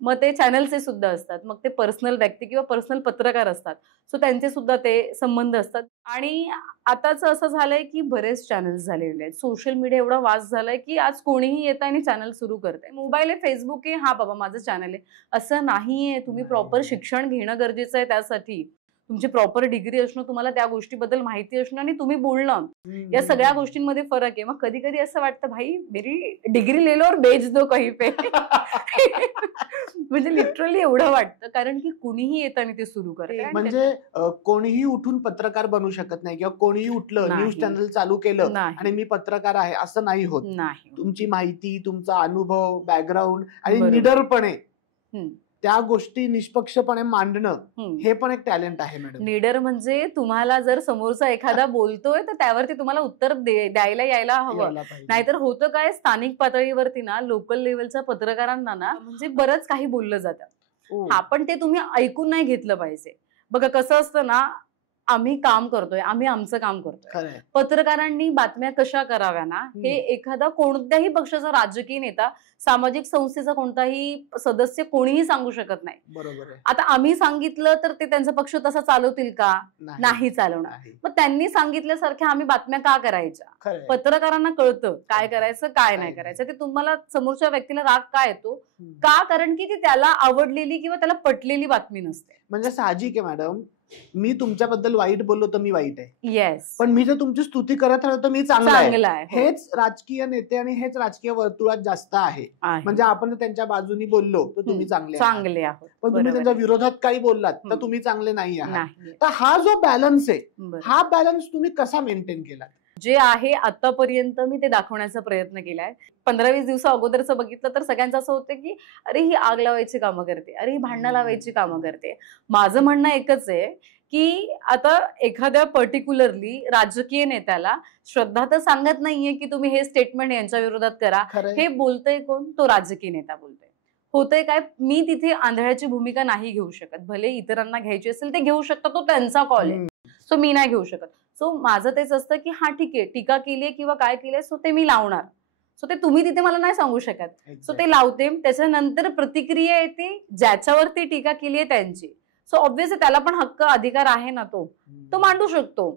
मग ते चॅनलचे सुद्धा असतात, मग ते पर्सनल व्यक्ती किंवा पर्सनल पत्रकार असतात, सो त्यांचे सुद्धा ते संबंध असतात. आणि आताच असं झालंय की बरेच चॅनल्स झालेले आहेत, सोशल मीडिया एवढा वास्ट झालाय की आज कोणीही येतं आणि चॅनल सुरू करते. मोबाईल आहे, फेसबुक आहे, हा बाबा माझं चॅनल आहे, असं नाहीये. तुम्ही प्रॉपर शिक्षण घेणं गरजेचं आहे. त्यासाठी तुमची प्रॉपर डिग्री असणं, तुम्हाला त्या गोष्टीबद्दल माहिती असणं आणि तुम्ही बोलणं, या सगळ्या गोष्टींमध्ये फरक आहे. मग कधी कधी असं वाटतं भाई मेरी डिग्री ले लो और बेच दो कहीं पे. म्हणजे लिटरली एवढं वाटतं, कारण की कुणीही येताना ते सुरू करते. म्हणजे कोणीही उठून पत्रकार बनू शकत नाही किंवा कोणीही उठलं न्यूज चॅनल चालू केलं आणि मी पत्रकार आहे असं नाही होत. तुमची माहिती, तुमचा अनुभव, बॅकग्राऊंड आणि निडरपणे त्या गोष्टी निष्पक्षपणे मांडणं हे पण एक टॅलेंट आहे मॅडम. निडर म्हणजे तुम्हाला जर समोरचा एखादा बोलतोय तर त्यावरती तुम्हाला उत्तर द्यायला यायला हवं. नाहीतर होतं काय, स्थानिक पातळीवरती ना लोकल लेवलच्या पत्रकारांना ना म्हणजे बरंच काही बोललं जातं. हा, पण ते तुम्ही ऐकून नाही घेतलं पाहिजे. बघा कसं असतं ना, आम्ही काम करतोय, आम्ही आमचं काम करतोय. पत्रकारांनी बातम्या कशा कराव्या ना, हे एखादा कोणत्याही पक्षाचा राजकीय नेता, सामाजिक संस्थेचा कोणताही सदस्य कोणीही सांगू शकत नाही. बरोबर आहे. आता आम्ही सांगितलं तर ते त्यांचा पक्ष तसा चालवतील का? नाही चालवणार. मग त्यांनी सांगितल्यासारख्या आम्ही बातम्या का करायच्या? पत्रकारांना कळतं काय करायचं काय नाही करायचं. ते तुम्हाला समोरच्या व्यक्तीला राग का येतो का? कारण की ती त्याला आवडलेली किंवा त्याला पटलेली बातमी नसते. म्हणजे साहजिक आहे मॅडम, मी तुमच्याबद्दल वाईट बोललो तर मी वाईट आहे. येस. पण मी जर तुमची स्तुती करत राहिलो तर मी चांगला आहे. हेच राजकीय नेते आणि हेच राजकीय वर्तुळात जास्त आहे. म्हणजे आपण त्यांच्या बाजूनी बोललो तर तुम्ही चांगले आहात, पण तुम्ही त्यांच्या विरोधात काही बोललात तर तुम्ही चांगले नाही आहात. तर हा जो बॅलन्स आहे, हा बॅलन्स तुम्ही कसा मेंटेन केला? जे आहे आतापर्यंत मी ते दाखवण्याचा प्रयत्न केलाय. 15-20 दिवस अगोदरचं बघितलं तर सगळ्यांचं असं होतं की अरे ही आग लावायची कामं करते, अरे ही भांडणं लावायची कामं करते. माझं म्हणणं एकच आहे की आता एखाद्या पर्टिक्युलरली राजकीय नेत्याला श्रद्धा तर सांगत नाहीये की तुम्ही हे स्टेटमेंट यांच्या विरोधात करा. हे बोलतोय कोण? तो राजकीय नेता बोलतोय. होतंय काय, मी तिथे आंधळ्याची भूमिका नाही घेऊ शकत. भले इतरांना घ्यायची असेल ते घेऊ शकतात, तो त्यांचा कॉल आहे. सो मी नाही घेऊ शकत. सो माझं तेच असतं की हा ठीक आहे, टीका केलीये किंवा काय केलंय सो ते मी लावणार. सो ते तुम्ही तिथे मला नाही सांगू शकत. सो ते लावते. त्याच्यानंतर प्रतिक्रिया येते ज्याच्यावरती टीका केली आहे त्यांची. सो ऑब्व्हियसली त्याला पण हक्क अधिकार आहे ना, तो मांडू शकतो.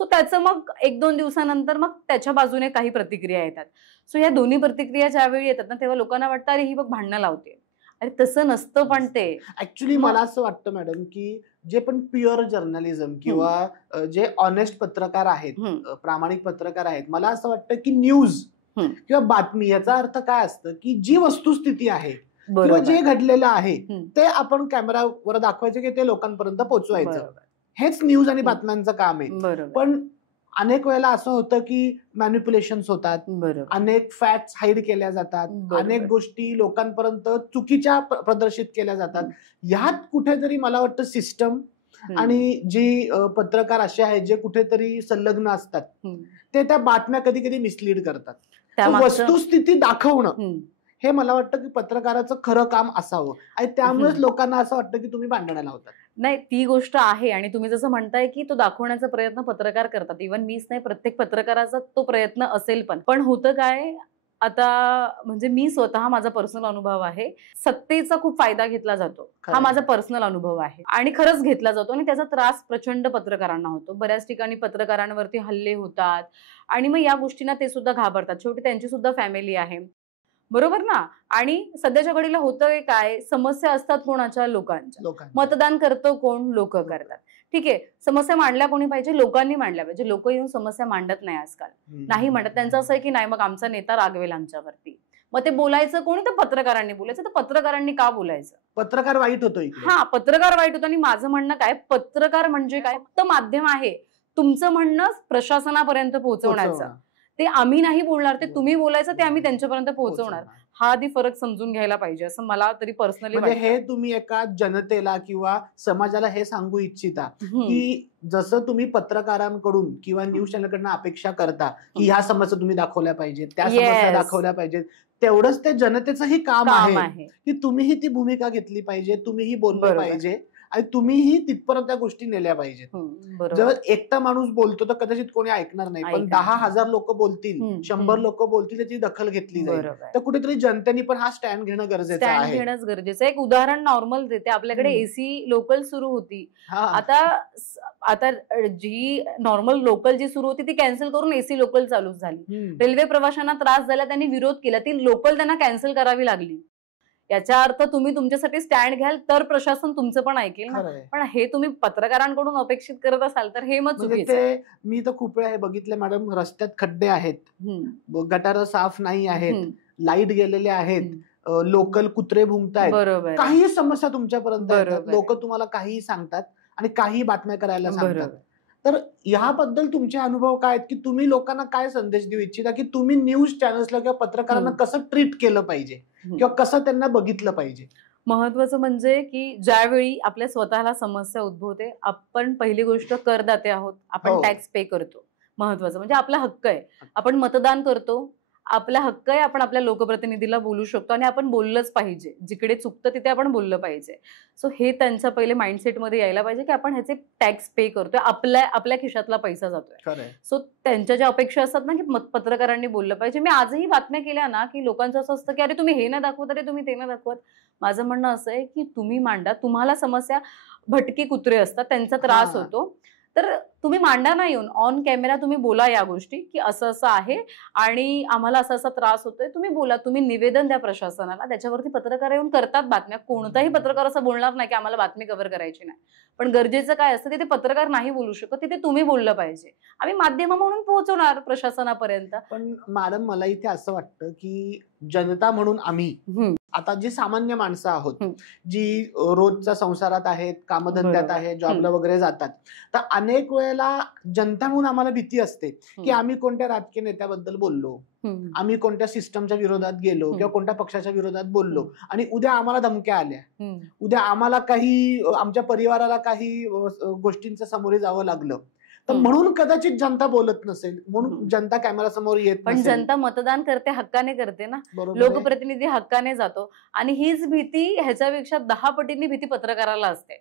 सो त्याचं मग 1-2 दिवसानंतर मग त्याच्या बाजूने काही प्रतिक्रिया येतात. सो या दोन्ही प्रतिक्रिया ज्यावेळी येतात ना तेव्हा लोकांना वाटतं अरे ही बघ भांडणं लावते. अरे तसं नसतं. पण ते ऍक्च्युली मला असं वाटतं मॅडम की जे पण प्युअर जर्नलिझम किंवा जे ऑनेस्ट पत्रकार आहेत, प्रामाणिक पत्रकार आहेत, मला असं वाटतं की न्यूज किंवा बातमी याचा अर्थ काय असतं की जी वस्तुस्थिती आहे किंवा जे घडलेलं आहे ते आपण कॅमेरावर दाखवायचं की ते लोकांपर्यंत पोहोचवायचं. हेच न्यूज आणि बातम्यांचं काम आहे. पण अनेक वेळेला असं होतं की मॅनिप्युलेशन्स होतात, अनेक फॅक्ट्स हाईड केल्या जातात, अनेक गोष्टी लोकांपर्यंत चुकीच्या प्रदर्शित केल्या जातात. ह्यात कुठेतरी मला वाटतं सिस्टम आणि जी पत्रकार असे आहेत जे कुठेतरी संलग्न असतात ते त्या बातम्या कधी कधी मिसलीड करतात. वस्तुस्थिती दाखवणं हे मला वाटतं की पत्रकाराचं खरं काम असावं आणि त्यामुळेच लोकांना असं वाटतं की तुम्ही भांडणाला होतात. नाही, ती गोष्ट आहे आणि तुम्ही जसं म्हणताय की तो दाखवण्याचा प्रयत्न पत्रकार करतात. इव्हन मीच नाही, प्रत्येक पत्रकाराचा तो प्रयत्न असेल. पण होतं काय, आता म्हणजे मी स्वतः, माझा पर्सनल अनुभव आहे, सत्तेचा खूप फायदा घेतला जातो, हा माझा पर्सनल अनुभव आहे आणि खरंच घेतला जातो आणि त्याचा त्रास प्रचंड पत्रकारांना होतो. बऱ्याच ठिकाणी पत्रकारांवरती हल्ले होतात आणि मग या गोष्टींना ते सुद्धा घाबरतात. शेवटी त्यांची सुद्धा फॅमिली आहे, बरोबर ना. आणि सध्याच्या घडीला होतं काय, समस्या असतात कोणाच्या, लोकांच्या. मतदान करतो कोण, लोक करतात. ठीक आहे, समस्या मांडल्या कोणी पाहिजे, लोकांनी मांडल्या पाहिजे. लोक येऊन समस्या मांडत नाही आजकाल, नाही मांडत. त्यांचं असं आहे की नाही, मग आमचा नेता रागवेल आमच्यावरती, मग ते बोलायचं कोणी, तर पत्रकारांनी बोलायचं. तर पत्रकारांनी का बोलायचं, पत्रकार वाईट होतो. हा, पत्रकार वाईट होतो. आणि माझं म्हणणं काय, पत्रकार म्हणजे काय, फक्त माध्यम आहे तुमचं म्हणणं प्रशासनापर्यंत पोहोचवण्याचं. ते आम्ही नाही बोलणार, ते तुम्ही बोलायचं, ते आम्ही त्यांच्यापर्यंत पोहोचवणार. हा आधी फरक समजून घ्यायला पाहिजे असं मला तरी पर्सनली वाटतं. हे तुम्ही एका जनतेला किंवा समाजाला हे सांगू इच्छिता की जसं तुम्ही पत्रकारांकडून किंवा न्यूज चॅनलकडनं अपेक्षा करता की ह्या समस्या तुम्ही दाखवल्या पाहिजेत, त्या समस्या दाखवल्या पाहिजेत, तेवढंच ते जनतेचंही काम आहे की तुम्हीही ती भूमिका घेतली पाहिजे, तुम्हीही बोललं पाहिजे आणि तुम्हीही तिथपर्यंत त्या गोष्टी नेल्या पाहिजेत. जर एकटा माणूस बोलतो तर कदाचित कोणी ऐकणार नाही, पण 10,000 लोक बोलतील, 100 लोक बोलतील, त्याची दखल घेतली जाईल. तर कुठेतरी जनतेने पण हा स्टँड घेणं गरजेचं आहे. स्टँड घेणंच गरजेचं आहे. एक उदाहरण नॉर्मल देते. आपल्याकडे एसी लोकल सुरू होती, आता जी नॉर्मल लोकल जी सुरू होती ती कॅन्सल करून एसी लोकल चालू झाली. रेल्वे प्रवाशांना त्रास झाला, त्यांनी विरोध केला, ती लोकल त्यांना कॅन्सल करावी लागली. याचा अर्थ तुम्ही तुमच्यासाठी स्टँड घ्याल तर प्रशासन तुमचं पण ऐकेल ना. पण हे तुम्ही पत्रकारांकडून अपेक्षित करत असाल तर हे मग चुकीचं आहे. मी तर खूप वेळा हे बघितलं मॅडम, रस्त्यात खड्डे आहेत, गटार साफ नाही आहेत, लाईट गेलेले आहेत, लोकल कुत्रे भुंकतायत, काही समस्या तुमच्यापर्यंत, लोक तुम्हाला काही सांगतात आणि काही बातम्या करायला सांगतात. तर याबद्दल तुमचे अनुभव काय आहेत की तुम्ही लोकांना काय संदेश देऊ इच्छिता की तुम्ही न्यूज चॅनल्सला किंवा पत्रकारांना कसं ट्रीट केलं पाहिजे किंवा कसं त्यांना बघितलं पाहिजे? महत्वाचं म्हणजे की ज्यावेळी आपल्या स्वतःला समस्या उद्भवते, आपण पहिली गोष्ट करदाते आहोत, आपण टॅक्स पे करतो. महत्वाचं म्हणजे आपला हक्क आहे, आपण मतदान करतो, आपला हक्क आहे, आपण आपल्या लोकप्रतिनिधीला बोलू शकतो आणि आपण बोललंच पाहिजे. जिकडे चुकतं तिथे आपण बोललं पाहिजे. सो हे त्यांच्या पहिले माइंडसेटमध्ये यायला पाहिजे की आपण ह्याचे टॅक्स पे करतोय, आपल्या खिशातला पैसा जातोय. सो त्यांच्या ज्या अपेक्षा असतात ना की पत्रकारांनी बोललं पाहिजे. मी आजही बातम्या केल्या ना की लोकांचं असं असतं की अरे तुम्ही हे नाही दाखवत, अरे तुम्ही ते नाही दाखवत. माझं म्हणणं असं आहे की तुम्ही मांडा, तुम्हाला समस्या, भटकी कुत्रे असतात त्यांचा त्रास होतो, तर तुम्ही मांडा ना, येऊन ऑन कॅमेरा तुम्ही बोला या गोष्टी की असं असं आहे आणि आम्हाला असा असा त्रास होतोय. तुम्ही बोला, तुम्ही निवेदन द्या प्रशासनाला. त्याच्यावरती पत्रकार येऊन करतात बातम्या. कोणताही पत्रकार असं बोलणार नाही की आम्हाला बातमी कव्हर करायची नाही. पण गरजेचं काय असतं, तिथे पत्रकार नाही बोलू शकत, तिथे तुम्ही बोललं पाहिजे. आम्ही माध्यम म्हणून पोहोचवणार प्रशासनापर्यंत. पण मॅडम मला इथे असं वाटतं की जनता म्हणून आम्ही आता जी सामान्य माणसं आहोत, जी रोजच्या संसारात आहेत, कामधंद्यात आहेत, जॉबला वगैरे जातात, तर अनेक वेळेला जनता म्हणून आम्हाला भीती असते की आम्ही कोणत्या राजकीय नेत्याबद्दल बोललो, आम्ही कोणत्या सिस्टमच्या विरोधात गेलो किंवा कोणत्या पक्षाच्या विरोधात बोललो आणि उद्या आम्हाला धमक्या आल्या, उद्या आम्हाला काही, आमच्या परिवाराला काही गोष्टींच्या सामोरे जावं लागलं, तर म्हणून कदाचित जनता बोलत नसेल, म्हणून जनता कॅमेरा समोर येत नसेल. पण जनता मतदान करते, हक्काने करते ना, लोकप्रतिनिधी हक्काने जातो. आणि हीच भीती ह्याच्यापेक्षा 10 पटींनी भीती पत्रकाराला असते.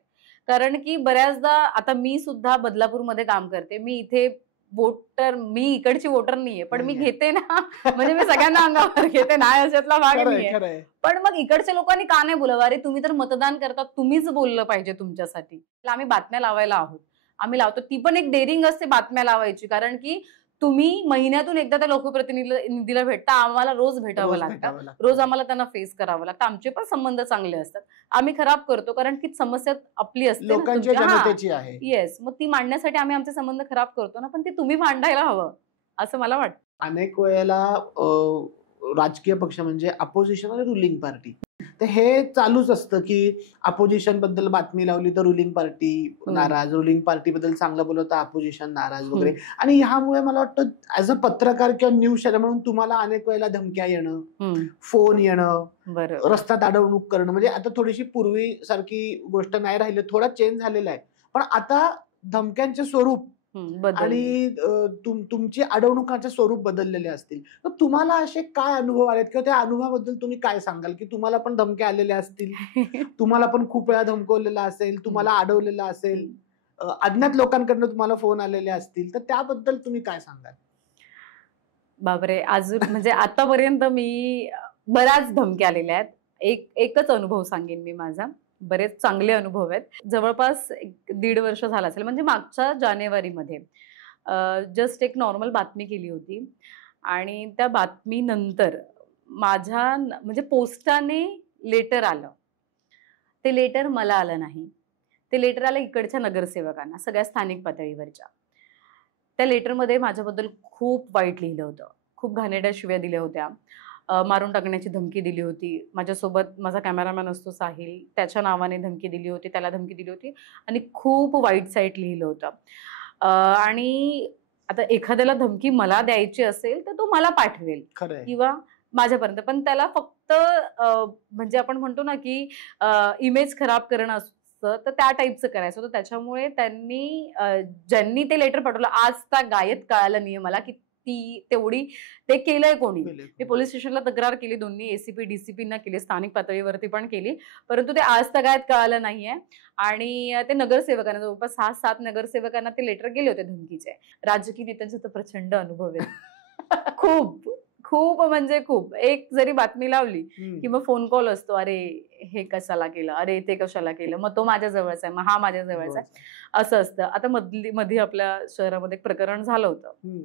कारण की बऱ्याचदा, आता मी सुद्धा बदलापूरमध्ये काम करते, मी इथे वोटर, मी इकडची वोटर नाहीये, पण मी घेते ना, म्हणजे मी सगळ्यांना अंगावर घेते, नाही अशातला भाग नाहीये. पण मग इकडच्या लोकांनी का नाही बोलावं, अरे तुम्ही तर मतदान करता, तुम्हीच बोललं पाहिजे तुमच्यासाठी. आम्ही बातम्या लावायला आहोत, आम्ही लावतो. ती पण एक डेअरिंग असते बातम्या लावायची, कारण की तुम्ही महिन्यातून एकदा त्या लोकप्रतिनिधीला भेटता, आम्हाला रोज भेटावं लागतं, रोज आम्हाला त्यांना फेस करावं लागतं. आमचे पण संबंध चांगले असतात, आम्ही खराब करतो कारण की समस्या आपली असते, लोकांची, जनतेची आहे. येस, मग ती मांडण्यासाठी आम्ही आमचे संबंध खराब करतो ना, पण ते तुम्ही मांडायला हवं असं मला वाटतं. अनेक वेळेला राजकीय पक्ष म्हणजे अपोजिशन आणि रुलिंग पार्टी, तर हे चालूच असतं की अपोजिशन बद्दल बातमी लावली तर रुलिंग पार्टी नाराज, रुलिंग पार्टी बद्दल चांगलं बोललं तर अपोजिशन नाराज वगैरे. आणि ह्यामुळे मला वाटतं ऍज अ पत्रकार किंवा न्यूज चॅनल म्हणून तुम्हाला अनेक वेळेला धमक्या येणं, फोन येणं, रस्त्यात अडवणूक करणं, म्हणजे आता थोडीशी पूर्वी सारखी गोष्ट नाही राहिली, थोडा चेंज झालेला आहे. पण आता धमक्यांचे स्वरूप आणि तुमची अडवणुकाचे स्वरूप बदललेले असतील. तर तुम्हाला असे काय अनुभव आलेत किंवा त्या अनुभवाबद्दल तुम्ही काय सांगाल, की तुम्हाला पण धमक्या आलेल्या असतील, तुम्हाला पण खूप वेळा धमकवलेलं असेल, तुम्हाला अडवलेलं असेल, अज्ञात लोकांकडनं तुम्हाला फोन आलेले असतील, तर त्याबद्दल तुम्ही काय सांगाल? बापरे, अजून म्हणजे आतापर्यंत मी बऱ्याच धमक्या आलेल्या आहेत. एकच अनुभव सांगेन मी माझा. बरेच चांगले अनुभव आहेत. जवळपास 1.5 वर्ष झाला असेल, म्हणजे मागच्या जानेवारीमध्ये जस्ट एक नॉर्मल बातमी केली होती आणि त्या बातमीनंतर माझ्या म्हणजे पोस्टाने लेटर आलं. ते लेटर मला आलं नाही. ते लेटर आलं इकडच्या नगरसेवकांना, सगळ्या स्थानिक पातळीवरच्या. त्या लेटरमध्ये माझ्याबद्दल खूप वाईट लिहिलं होतं. खूप घाणेरड्या शिव्या दिल्या होत्या. मारून टाकण्याची धमकी दिली होती. माझ्यासोबत माझा कॅमेरामॅन असतो साहिल, त्याच्या नावाने धमकी दिली होती, त्याला धमकी दिली होती आणि खूप वाईट साईट लिहिलं होतं. आणि आता एखाद्याला धमकी मला द्यायची असेल तर तो मला पाठवेल किंवा माझ्यापर्यंत, पण त्याला फक्त म्हणजे आपण म्हणतो ना की इमेज खराब करणं असतं, तर त्या टाईपचं करायचं होतं. त्याच्यामुळे ज्यांनी ते लेटर पाठवलं, आज त्या गायत कळालं नाहीये मला की तेवढी ते केलंय कोणी. मी पोलीस स्टेशनला तक्रार केली, दोन्ही एसीपी डीसीपींना केली, स्थानिक पातळीवरती पण केली, परंतु ते आज तगायत कळालं नाहीये. आणि ते नगरसेवकांना, जवळपास 6-7 नगरसेवकांना ते लेटर गेले होते धमकीचे. राजकीय नेत्यांचा तर प्रचंड अनुभव आहे. खूप खूप म्हणजे खूप. एक जरी बातमी लावली की मग फोन कॉल असतो, अरे हे कशाला केलं, अरे ते कशाला केलं, मग तो माझ्या जवळचा आहे, मग हा माझ्या जवळचा आहे, असं असतं. आता मध्ये आपल्या शहरामध्ये एक प्रकरण झालं होतं,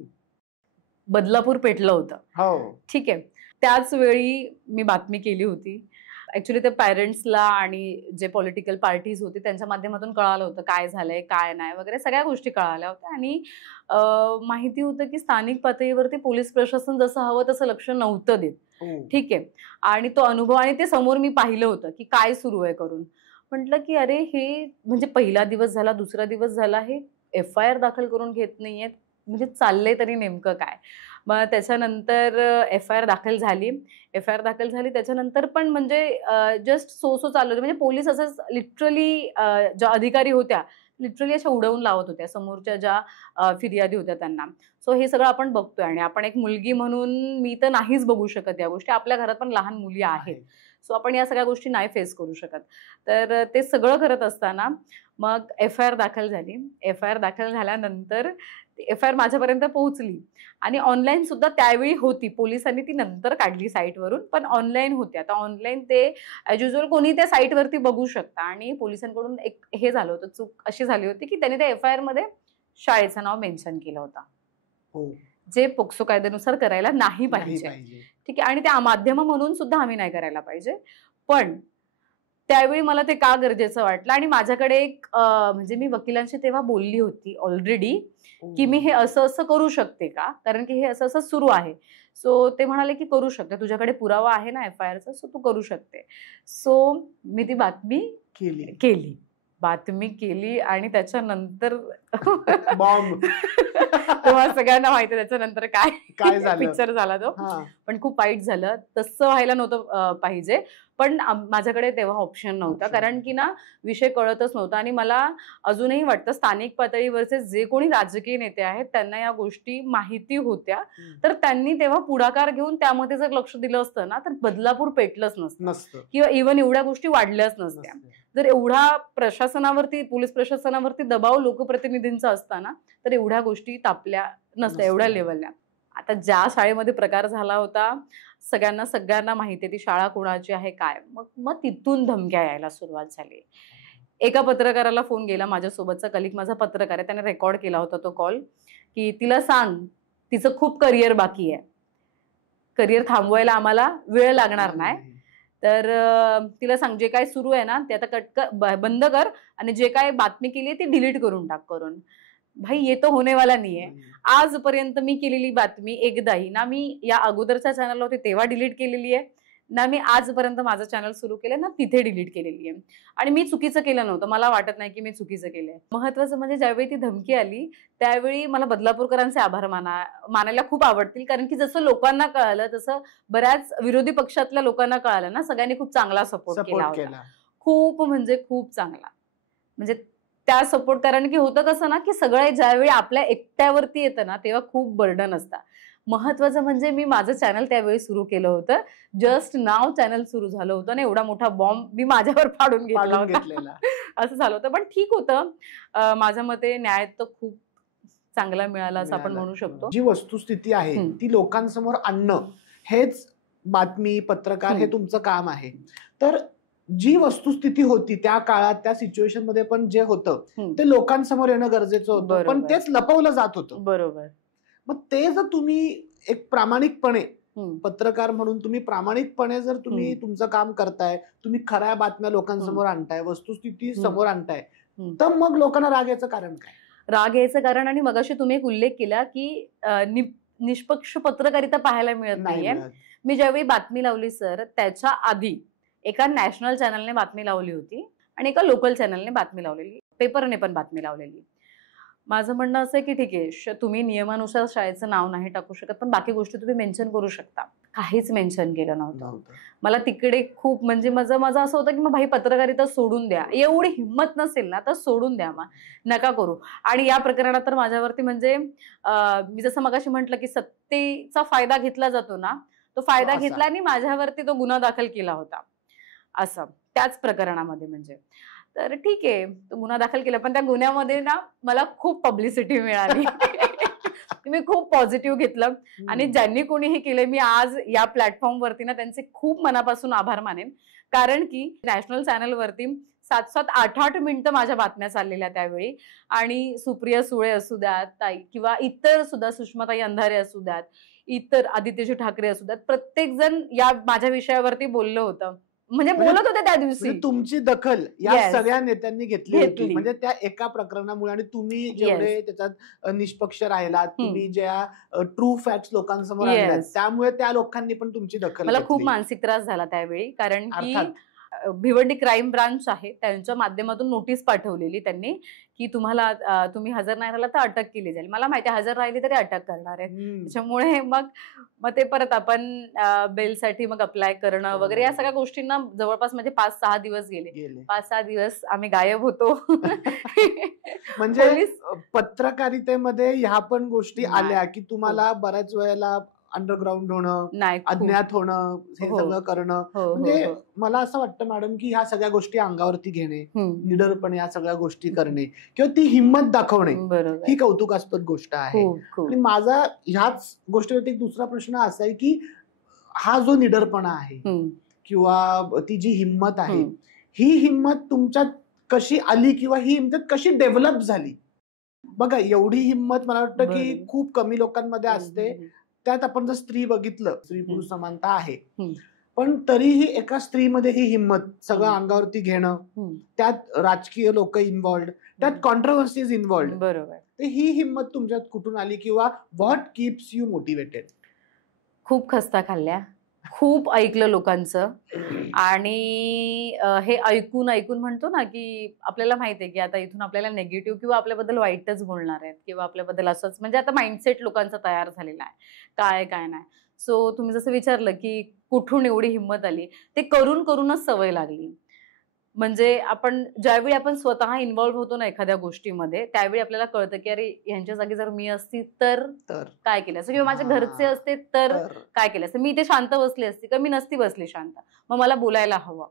बदलापूर पेटलं होतं. ठीक आहे. त्याच वेळी मी बातमी केली होती. ऍक्च्युली त्या पॅरेंट्सला आणि जे पॉलिटिकल पार्टीज होते त्यांच्या माध्यमातून कळालं होतं काय झालंय काय नाही वगैरे, सगळ्या गोष्टी कळाल्या होत्या. आणि माहिती होतं की स्थानिक पातळीवरती पोलीस प्रशासन जसं हवं तसं लक्ष नव्हतं देत. ठीक आहे. आणि तो अनुभव आणि ते समोर मी पाहिलं होतं की काय सुरू आहे करून. म्हटलं की अरे हे म्हणजे पहिला दिवस झाला, दुसरा दिवस झाला, हे FIR दाखल करून घेत नाहीयेत, म्हणजे चाललंय तरी नेमकं काय. मग त्याच्यानंतर FIR दाखल झाली. त्याच्यानंतर पण म्हणजे जस्ट सो चालू होतं. म्हणजे पोलीस असंच लिटरली ज्या अधिकारी होत्या लिटरली अशा उडवून लावत होत्या समोरच्या ज्या फिर्यादी होत्या त्यांना. सो हे सगळं आपण बघतोय आणि आपण एक मुलगी म्हणून मी तर नाहीच बघू शकत या गोष्टी. आपल्या घरात पण लहान मुली आहेत, सो आपण या सगळ्या गोष्टी नाही फेस करू शकत. तर ते सगळं करत असताना मग FIR दाखल झाली. FIR दाखल झाल्यानंतर FIR माझ्यापर्यंत पोहोचली आणि ऑनलाईन सुद्धा त्यावेळी होती. पोलिसांनी ती नंतर काढली साईटवरून, पण ऑनलाईन होती. आता ऑनलाईन ते ॲज युजल कोणी त्या साईटवरती बघू शकता. आणि पोलिसांकडून एक हे झालं होतं, चूक अशी झाली होती की त्यांनी त्या FIR मध्ये शाळेचं नाव मेन्शन केलं होतं, जे पोक्सो कायद्यानुसार करायला नाही पाहिजे. ठीक आहे. आणि त्या माध्यम म्हणून सुद्धा आम्ही नाही करायला पाहिजे. पण त्यावेळी मला ते का गरजेचं वाटलं. आणि माझ्याकडे एक म्हणजे मी वकिलांशी तेव्हा बोलली होती ऑलरेडी की मी हे असं असं करू शकते का, कारण की हे असं असं सुरू आहे. सो ते म्हणाले की करू शकते, तुझ्याकडे पुरावा आहे ना FIRचा, सो तू करू शकते. सो मी ती बातमी केली आणि त्याच्यानंतर तेव्हा सगळ्यांना माहिती त्याच्यानंतर काय झालं, पिक्चर झाला तो. पण खूप वाईट झालं. तसं व्हायला नव्हतं पाहिजे, पण माझ्याकडे तेव्हा ऑप्शन नव्हता, कारण की ना विषय कळतच नव्हता. आणि मला अजूनही वाटतं स्थानिक पातळीवरचे जे कोणी राजकीय नेते आहेत त्यांना या गोष्टी माहिती होत्या, तर त्यांनी तेव्हा पुढाकार घेऊन त्यामध्ये जर लक्ष दिलं असतं ना तर बदलापूर पेटलंच नसतं किंवा इव्हन एवढ्या गोष्टी वाढल्याच नसत्या. जर एवढा प्रशासनावरती, पोलीस प्रशासनावरती दबाव लोकप्रतिनिधींचा असताना तर एवढ्या गोष्टी तापल्या नसत्या एवढ्या लेवलला. आता ज्या शाळेमध्ये प्रकार झाला होता सगळ्यांना माहिती आहे ती शाळा कोणाची आहे काय. मग तिथून धमक्या यायला सुरुवात झाली. एका पत्रकाराला फोन गेला, माझ्यासोबतचा कलिक माझा पत्रकार आहे, त्याने रेकॉर्ड केला होता तो कॉल, की तिला सांग तिचं खूप करिअर बाकी आहे, करिअर थांबवायला आम्हाला वेळ लागणार नाही, तर तिला सांग जे काय सुरू आहे ना ते आता बंद कर आणि जे काय बातमी केली आहे ती डिलीट करून टाक करून. भाई ये तो होने वाला नाही आहे. आजपर्यंत मी केलेली बातमी एकदाही ना मी या अगोदरच्या चॅनलला होते तेव्हा डिलीट केलेली आहे, ना मी आजपर्यंत माझं चॅनल सुरू केलं ना तिथे डिलीट केलेली आहे. आणि मी चुकीचं केलं नव्हतं, मला वाटत नाही की मी चुकीचं केलंय. महत्वाचं म्हणजे ज्यावेळी ती धमकी आली त्यावेळी मला बदलापूरकरांचे आभार मानायला खूप आवडतील, कारण की जसं लोकांना कळालं तसं बऱ्याच विरोधी पक्षातल्या लोकांना कळालं ना, सगळ्यांनी खूप चांगला सपोर्ट केला होता. खूप म्हणजे खूप चांगला. म्हणजे त्या सपोर्ट, कारण की होतं कसं ना की सगळे ज्यावेळी आपल्या एकट्यावरती येतं ना तेव्हा खूप बर्डन असतं. महत्वाचं म्हणजे मी माझं चॅनल त्यावेळी सुरू केलं होतं, जस्ट नाव चॅनल सुरू झालं होतं आणि एवढा मोठा बॉम्ब मी माझ्यावर फाडून घेतला असं झालं होतं. पण ठीक होतं, माझ्या मते न्याय तर खूप चांगला मिळाला असं आपण म्हणू शकतो. जी वस्तुस्थिती आहे ती लोकांसमोर आणणं हेच बातमी पत्रकार हे तुमचं काम आहे. तर जी वस्तुस्थिती होती त्या काळात त्या सिच्युएशन मध्ये पण जे होतं ते लोकांसमोर येणं गरजेचं होतं, पण तेच लपवलं जात होतं. बरोबर. मग ते जर तुम्ही एक प्रामाणिकपणे पत्रकार म्हणून तुम्ही प्रामाणिकपणे जर तुम्ही तुमचं काम करताय, तुम्ही खऱ्या बातम्या लोकांसमोर आणताय, वस्तुस्थिती समोर आणताय, तर मग लोकांना राग यायचं कारण काय? राग यायचं कारण, आणि मगाशी तुम्ही एक उल्लेख केला की निष्पक्ष पत्रकारिता पाहायला मिळत नाहीये. मी ज्यावेळी बातमी लावली सर, त्याच्या आधी एका नॅशनल चॅनलने बातमी लावली होती आणि एका लोकल चॅनलने बातमी लावलेली, पेपरने पण बातमी लावलेली. माझं म्हणणं असं आहे की ठीक आहे, तुम्ही नियमानुसार शाळेचं नाव नाही टाकू शकत, पण बाकी गोष्टी तुम्ही मेन्शन करू शकता. काहीच मेन्शन केलं नव्हतं. मला तिकडे खूप म्हणजे माझं असं होतं की मग भाई पत्रकारिता सोडून द्या, एवढी हिंमत नसेल ना तर सोडून द्या, मग नका करू. आणि या प्रकरणात तर माझ्यावरती म्हणजे मी जसं मगाशी म्हटलं की सत्तेचा फायदा घेतला जातो ना, तो फायदा घेतला आणि माझ्यावरती तो गुन्हा दाखल केला होता असं त्याच प्रकरणामध्ये. म्हणजे तर ठीक आहे, तो गुन्हा दाखल केला, पण त्या गुन्ह्यामध्ये ना मला खूप पब्लिसिटी मिळाली. मी खूप पॉझिटिव्ह घेतलं आणि ज्यांनी कोणी हे केलं, मी आज या प्लॅटफॉर्मवरती ना त्यांचे खूप मनापासून आभार मानेन. कारण की नॅशनल चॅनलवरती 7-7, 8-8 मिनिटं माझ्या बातम्या चाललेल्या त्यावेळी, आणि सुप्रिया सुळे असू द्यात ताई किंवा इतर सुद्धा सुषमाताई अंधारे असू द्यात, इतर आदित्यजी ठाकरे असू द्यात, प्रत्येक जण या माझ्या विषयावरती बोललं होतं, म्हणजे बोलत होते त्या दिवशी. तुमची दखल या सगळ्या नेत्यांनी घेतली होती, म्हणजे त्या एका प्रकरणामुळे. आणि तुम्ही जेवढे त्याच्यात निष्पक्ष राहिलात, तुम्ही ज्या ट्रू फॅक्ट्स लोकांसमोर आणल्यात, त्यामुळे त्या लोकांनी पण तुमची दखल घेतली. मला खूप मानसिक त्रास झाला त्यावेळी, कारण की भिवंडी क्राईम ब्रांच आहे त्यांच्या माध्यमातून नोटीस पाठवलेली त्यांनी की तुम्ही हजर नाही राहिला तर अटक केली जाईल. मला माहिती हजर राहिली तरी अटक करणार आहे, त्याच्यामुळे मग ते परत आपण बेलसाठी मग अप्लाय करणं वगैरे या सगळ्या गोष्टींना जवळपास म्हणजे 5-6 दिवस गेले. 5-6 दिवस आम्ही गायब होतो. म्हणजे पत्रकारितेमध्ये ह्या पण गोष्टी आल्या की तुम्हाला बऱ्याच वेळेला अंडरग्राऊंड होणं, अज्ञात होणं, हे सगळं करणं. म्हणजे मला असं वाटतं मॅडम की ह्या सगळ्या गोष्टी अंगावरती घेणे, निडरपणे या सगळ्या गोष्टी करणे किंवा ती हिंमत दाखवणे ही कौतुकास्पद गोष्ट आहे. आणि माझा ह्याच गोष्टीवरती एक दुसरा प्रश्न असा आहे की हा जो निडरपणा आहे किंवा ती जी हिंमत आहे, ही हिंमत तुमच्यात कशी आली किंवा ही हिंमत कशी डेव्हलप झाली? बघा, एवढी हिंमत मला वाटतं की खूप कमी लोकांमध्ये असते. त्यात आपण जर स्त्री बघितलं, स्त्री पुरुष समानता आहे, पण तरीही एका स्त्रीमध्ये ही हिंमत, सगळं अंगावरती घेणं, त्यात राजकीय लोक इन्व्हॉल्ड, त्यात कॉन्ट्रोवर्सीज इन्व्हॉल्ड, बरोबर. तर ही हिंमत तुमच्यात कुठून आली किंवा व्हॉट कीप्स यू मोटिवेटेड? खूप खस्ता खाल्ल्या, खूप ऐकलं लोकांचं, आणि हे ऐकून म्हणतो ना की आपल्याला माहिती आहे की आता इथून आपल्याला नेगेटिव्ह किंवा आपल्याबद्दल वाईटच बोलणार आहेत किंवा आपल्याबद्दल असंच, म्हणजे आता माइंडसेट लोकांचा तयार झालेला आहे, काय नाही. सो तुम्ही जसं विचारलं की कुठून एवढी हिंमत आली, ते करूनच सवय लागली. म्हणजे ज्यावेळी आपण स्वतः इन्व्हॉल्व्ह होतो ना एखाद्या गोष्टीमध्ये, त्यावेळी आपल्याला कळतं की अरे ह्यांच्या जागी जर मी असती तर काय केलं असं, किंवा माझ्या घरचे असते तर काय केलं असतं, मी इथे शांत बसली असती का मी नसती बसली शांत, मग मला बोलायला हवं,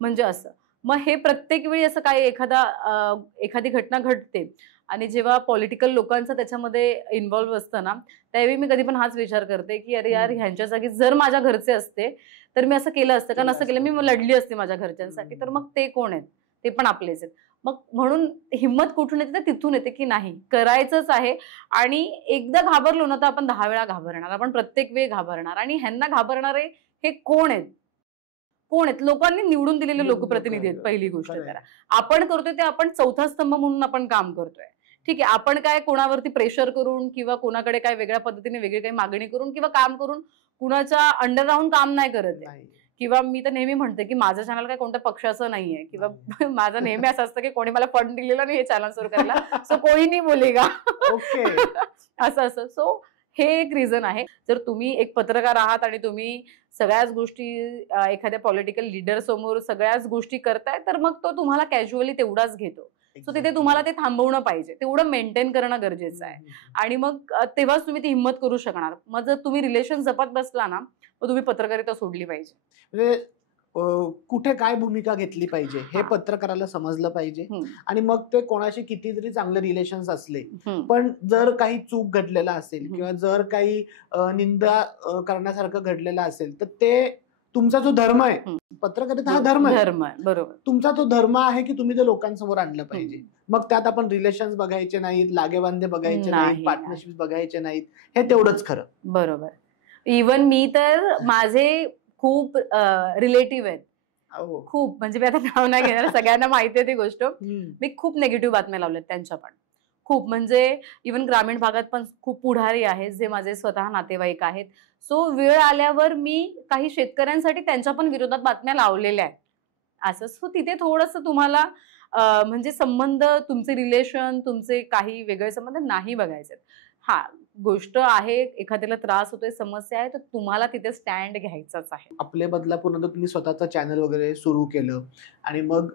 म्हणजे असं. मग हे प्रत्येक वेळी असं काय एखादी घटना घडते आणि जेव्हा पॉलिटिकल लोकांचं त्याच्यामध्ये इन्व्हॉल्व्ह असतं ना, त्यावेळी मी कधी पण हाच विचार करते की अरे यार, ह्यांच्या जागी जर माझ्या घरचे असते तर मी असं केलं असतं का, नसं केलं, मी लढली असते माझ्या घरच्यांसाठी, तर मग ते कोण आहेत, ते पण आपलेच आहेत. मग म्हणून हिंमत कुठून येते, तर तिथून येते की नाही करायचंच आहे. आणि एकदा घाबरलो ना तर आपण 10 वेळा घाबरणार, आपण प्रत्येक वेळी घाबरणार. आणि ह्यांना घाबरणारे हे कोण आहेत? लोकांनी निवडून दिलेले लोकप्रतिनिधी आहेत. पहिली गोष्ट तर आपण करतोय ते आपण चौथा स्तंभ म्हणून आपण काम करतोय. ठीक आहे, आपण काय कोणावरती प्रेशर करून किंवा कोणाकडे काय वेगळ्या पद्धतीने वेगळी काही मागणी करून किंवा काम करून कुणाच्या अंडर राहून काम नाही करत आहे. किंवा मी तर नेहमी म्हणते की माझं चॅनल काय कोणत्या पक्षाचं नाहीये, किंवा माझं नेहमी असं असतं की कोणी मला फंड दिलेला नाही हे चॅनल सुरू करायला, सो कोणी नाही बोलेगा, असं. सो हे एक रिझन आहे. जर तुम्ही एक पत्रकार आहात आणि तुम्ही सगळ्याच गोष्टी एखाद्या पॉलिटिकल लीडर समोर सगळ्याच गोष्टी करताय, तर मग तो तुम्हाला कॅज्युअली तेवढाच घेतो. सो तिथे तुम्हाला ते थांबवणं पाहिजे, तेवढं मेंटेन करणं गरजेचं आहे. आणि मग तेव्हाच तुम्ही ती हिंमत करू शकणार. मग जर तुम्ही रिलेशन जपत बसला ना, मग तुम्ही पत्रकारिता सोडली पाहिजे. म्हणजे कुठे काय भूमिका घेतली पाहिजे हे पत्रकाराला समजलं पाहिजे. आणि मग ते कोणाशी किती जरी चांगले रिलेशन्स असले पण जर काही चूक घडलेला असेल किंवा जर काही निंदा करण्यासारखं घडलेलं असेल तर ते तुमचा जो धर्म आहे, पत्रकारिता हा धर्म आहे, बरोबर, तुमचा तो धर्म आहे की तुम्ही ते लोकांसमोर आणलं पाहिजे. मग त्यात आपण रिलेशन्स बघायचे नाहीत, लागेबांधे बघायचे नाहीत, पार्टनरशिप बघायचे नाहीत, हे तेवढंच खरं. बरोबर. इव्हन मी तर माझे खूप रिलेटिव्ह आहेत, खूप, म्हणजे मी आता नाव नाही घेणार, सगळ्यांना माहिती आहे ती गोष्ट. मी खूप निगेटिव्ह बातम्या लावल्यात त्यांच्या पण, खूप, म्हणजे इव्हन ग्रामीण भागात पण खूप पुढारी आहेत जे माझे स्वतः नातेवाईक आहेत. सो वेळ आल्यावर मी काही शेतकऱ्यांसाठी त्यांच्या पण विरोधात बातम्या लावलेल्या आहेत असं. सो तिथे थोडंसं तुम्हाला म्हणजे संबंध, तुमचे रिलेशन, तुमचे काही वेगळे संबंध नाही बघायचे. हा गोष्ट आहे, एखाद्याला त्रास होतोय, समस्या आहे, तर तुम्हाला तिथे स्टँड घ्यायचाच आहे. आपले बदलापूरनंतर तुम्ही स्वतःचं चॅनल वगैरे सुरू केलं आणि मग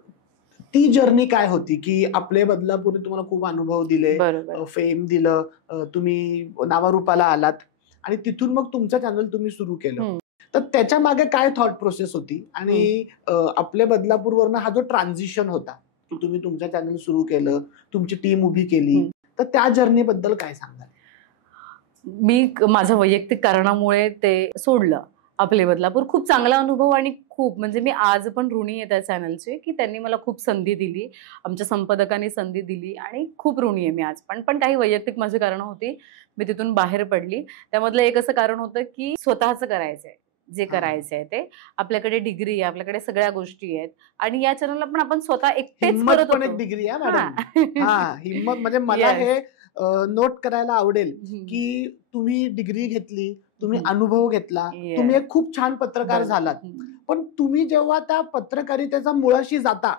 ती जर्नी काय होती की आपले बदलापूरने तुम्हाला खूप अनुभव दिले, फेम दिलं, तुम्ही नावारूपाला आलात आणि तिथून मग तुमचं चॅनल तुम्ही सुरू केलं. तर त्याच्या मागे काय थॉट प्रोसेस होती आणि आपल्या बदलापूरवरनं हा जो ट्रान्झिशन होता की तुम्ही तुमचं चॅनल सुरू केलं, तुमची टीम उभी केली, तर त्या जर्नी बद्दल काय सांगाल? मी माझ्या वैयक्तिक कारणामुळे ते सोडलं. आपले बदलापूर खूप चांगला अनुभव आणि खूप, म्हणजे मी आज पण ऋणी आहे त्या चॅनलची की त्यांनी मला खूप संधी दिली, आमच्या संपादकांनी संधी दिली आणि खूप ऋणी आहे मी आज पण. पण काही वैयक्तिक माझी कारणं होती, मी तिथून बाहेर पडली. त्यामधलं एक असं कारण होतं की स्वतःचं करायचंय, जे करायचंय ते. आपल्याकडे डिग्री आहे, आपल्याकडे सगळ्या गोष्टी आहेत आणि या चॅनलला पण आपण स्वतः एकटेच करत होतो. एक डिग्री आहे मॅडम. हा, हिम्मत. म्हणजे मला हे नोट करायला आवडेल की तुम्ही डिग्री घेतली, तुम्ही अनुभव घेतला, तुम्ही एक खूप छान पत्रकार झालात. पण तुम्ही जेव्हा त्या पत्रकारितेच्या मुळाशी जाता,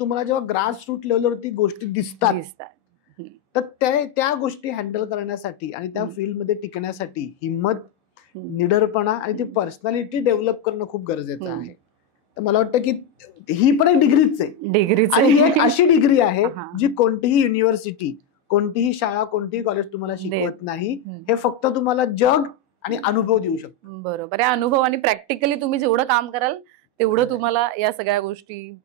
तुम्हाला जेव्हा ग्रास रूट लेवलवरती गोष्टी दिसतात, तर त्या गोष्टी हँडल करण्यासाठी आणि त्या फील्डमध्ये टिकण्यासाठी हिम्मत, निडरपणा आणि ती पर्सनॅलिटी डेव्हलप करणं खूप गरजेचं आहे. तर मला वाटतं की ही पण एक डिग्रीच आहे आणि ही एक अशी डिग्री आहे जी कोणतीही युनिव्हर्सिटी, कोणतीही शाळा, कोणतीही कॉलेज तुम्हाला शिकवत नाही. हे फक्त तुम्हाला जग आणि अनुभव देऊ शकतो. बरोबर आहे. अनुभव आणि प्रॅक्टिकली तुम्ही जेवढं काम कराल तेवढं तुम्हाला या सगळ्या गोष्टी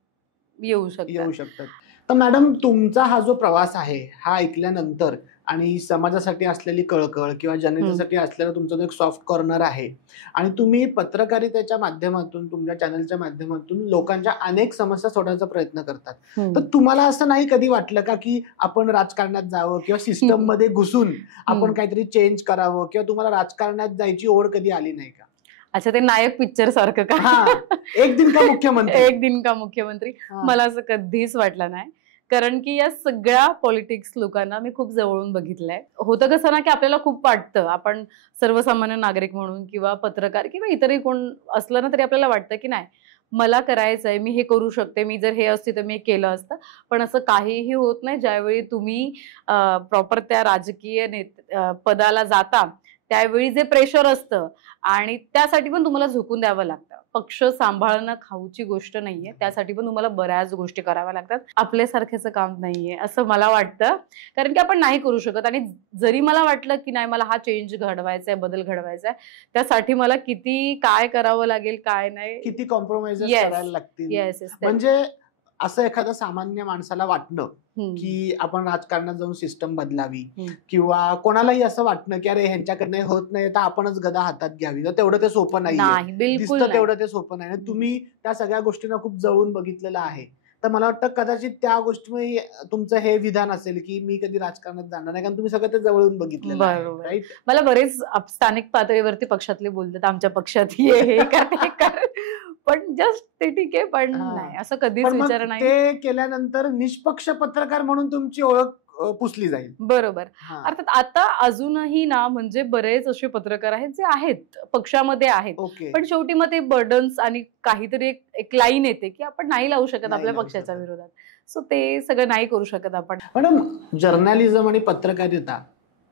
येऊ शकतात. तर मॅडम, तुमचा हा जो प्रवास आहे हा ऐकल्यानंतर आणि समाजासाठी असलेली कळकळ किंवा जनतेसाठी असलेला तुमचा जो एक सॉफ्ट कॉर्नर आहे आणि तुम्ही पत्रकारितेच्या माध्यमातून, तुमच्या चॅनलच्या माध्यमातून लोकांच्या अनेक समस्या सोडवण्याचा प्रयत्न करतात, तर तुम्हाला असं नाही कधी वाटलं का की आपण राजकारणात जावं किंवा सिस्टम मध्ये घुसून आपण काहीतरी चेंज करावं, किंवा तुम्हाला राजकारणात जायची ओढ कधी आली नाही का? अच्छा, ते नायक पिक्चर सारखं का? एक दिन का मुख्यमंत्री. एक दिन का मुख्यमंत्री. मला असं कधीच वाटलं नाही, कारण की या सगळ्या पॉलिटिक्स लोकांना मी खूप जवळून बघितलंय. होतं कसं ना की आपल्याला खूप वाटतं, आपण सर्वसामान्य नागरिक म्हणून किंवा पत्रकार किंवा इतरही कोण असलं ना तरी आपल्याला वाटतं की नाही, मला करायचंय, मी हे करू शकते, मी जर हे असते तर मी केलं असतं. पण असं काहीही होत नाही. ज्यावेळी तुम्ही प्रॉपर त्या राजकीय पदाला जाता त्यावेळी जे प्रेशर असतं आणि त्यासाठी पण तुम्हाला झोकून द्यावं लागतं. पक्ष सांभाळणं खाऊची गोष्ट नाहीये, त्यासाठी पण तुम्हाला बऱ्याच गोष्टी कराव्या लागतात. आपल्यासारख्याचं काम नाहीये असं मला वाटतं, कारण की आपण नाही करू शकत. आणि जरी मला वाटलं की नाही, मला हा चेंज घडवायचा आहे, बदल घडवायचा आहे, त्यासाठी मला किती काय करावं लागेल, काय नाही, किती कॉम्प्रोमाइजेस करायला लागतील. म्हणजे असं एखाद्या सामान्य माणसाला वाटणं की आपण राजकारणात जाऊन सिस्टम बदलावी, किंवा कोणालाही असं वाटणं की अरे ह्यांच्याकडनं होत नाही तर आपणच गदा हातात घ्यावी, तर तेवढं ते सोपं नाही, दिसतं तेवढं ते सोपं नाही. तुम्ही त्या सगळ्या गोष्टींना खूप जवळून बघितलेलं आहे. तर मला वाटतं कदाचित त्या गोष्टीमुळे तुमचं हे विधान असेल की मी कधी राजकारणात जाणार नाही, कारण तुम्ही सगळं ते जवळून बघितलेलं आहे. राईट. मला बरेच स्थानिक पातळीवरती पक्षातले बोलतात, आमच्या पक्षात हे कर, पण जस्ट ते ठीक आहे, पण नाही असं कधीच विचार नाही. ते केल्यानंतर निष्पक्ष पत्रकार म्हणून तुमची ओळख पुसली जाईल. बरोबर. अर्थात आता अजूनही ना, म्हणजे बरेच असे पत्रकार आहेत जे आहेत पक्षामध्ये आहेत, पण शेवटी मग ते बर्डन्स आणि काहीतरी एक लाईन येते की आपण नाही लावू शकत आपल्या पक्षाच्या विरोधात. सो ते सगळं नाही करू शकत आपण. मॅडम, जर्नलिझम आणि पत्रकारिता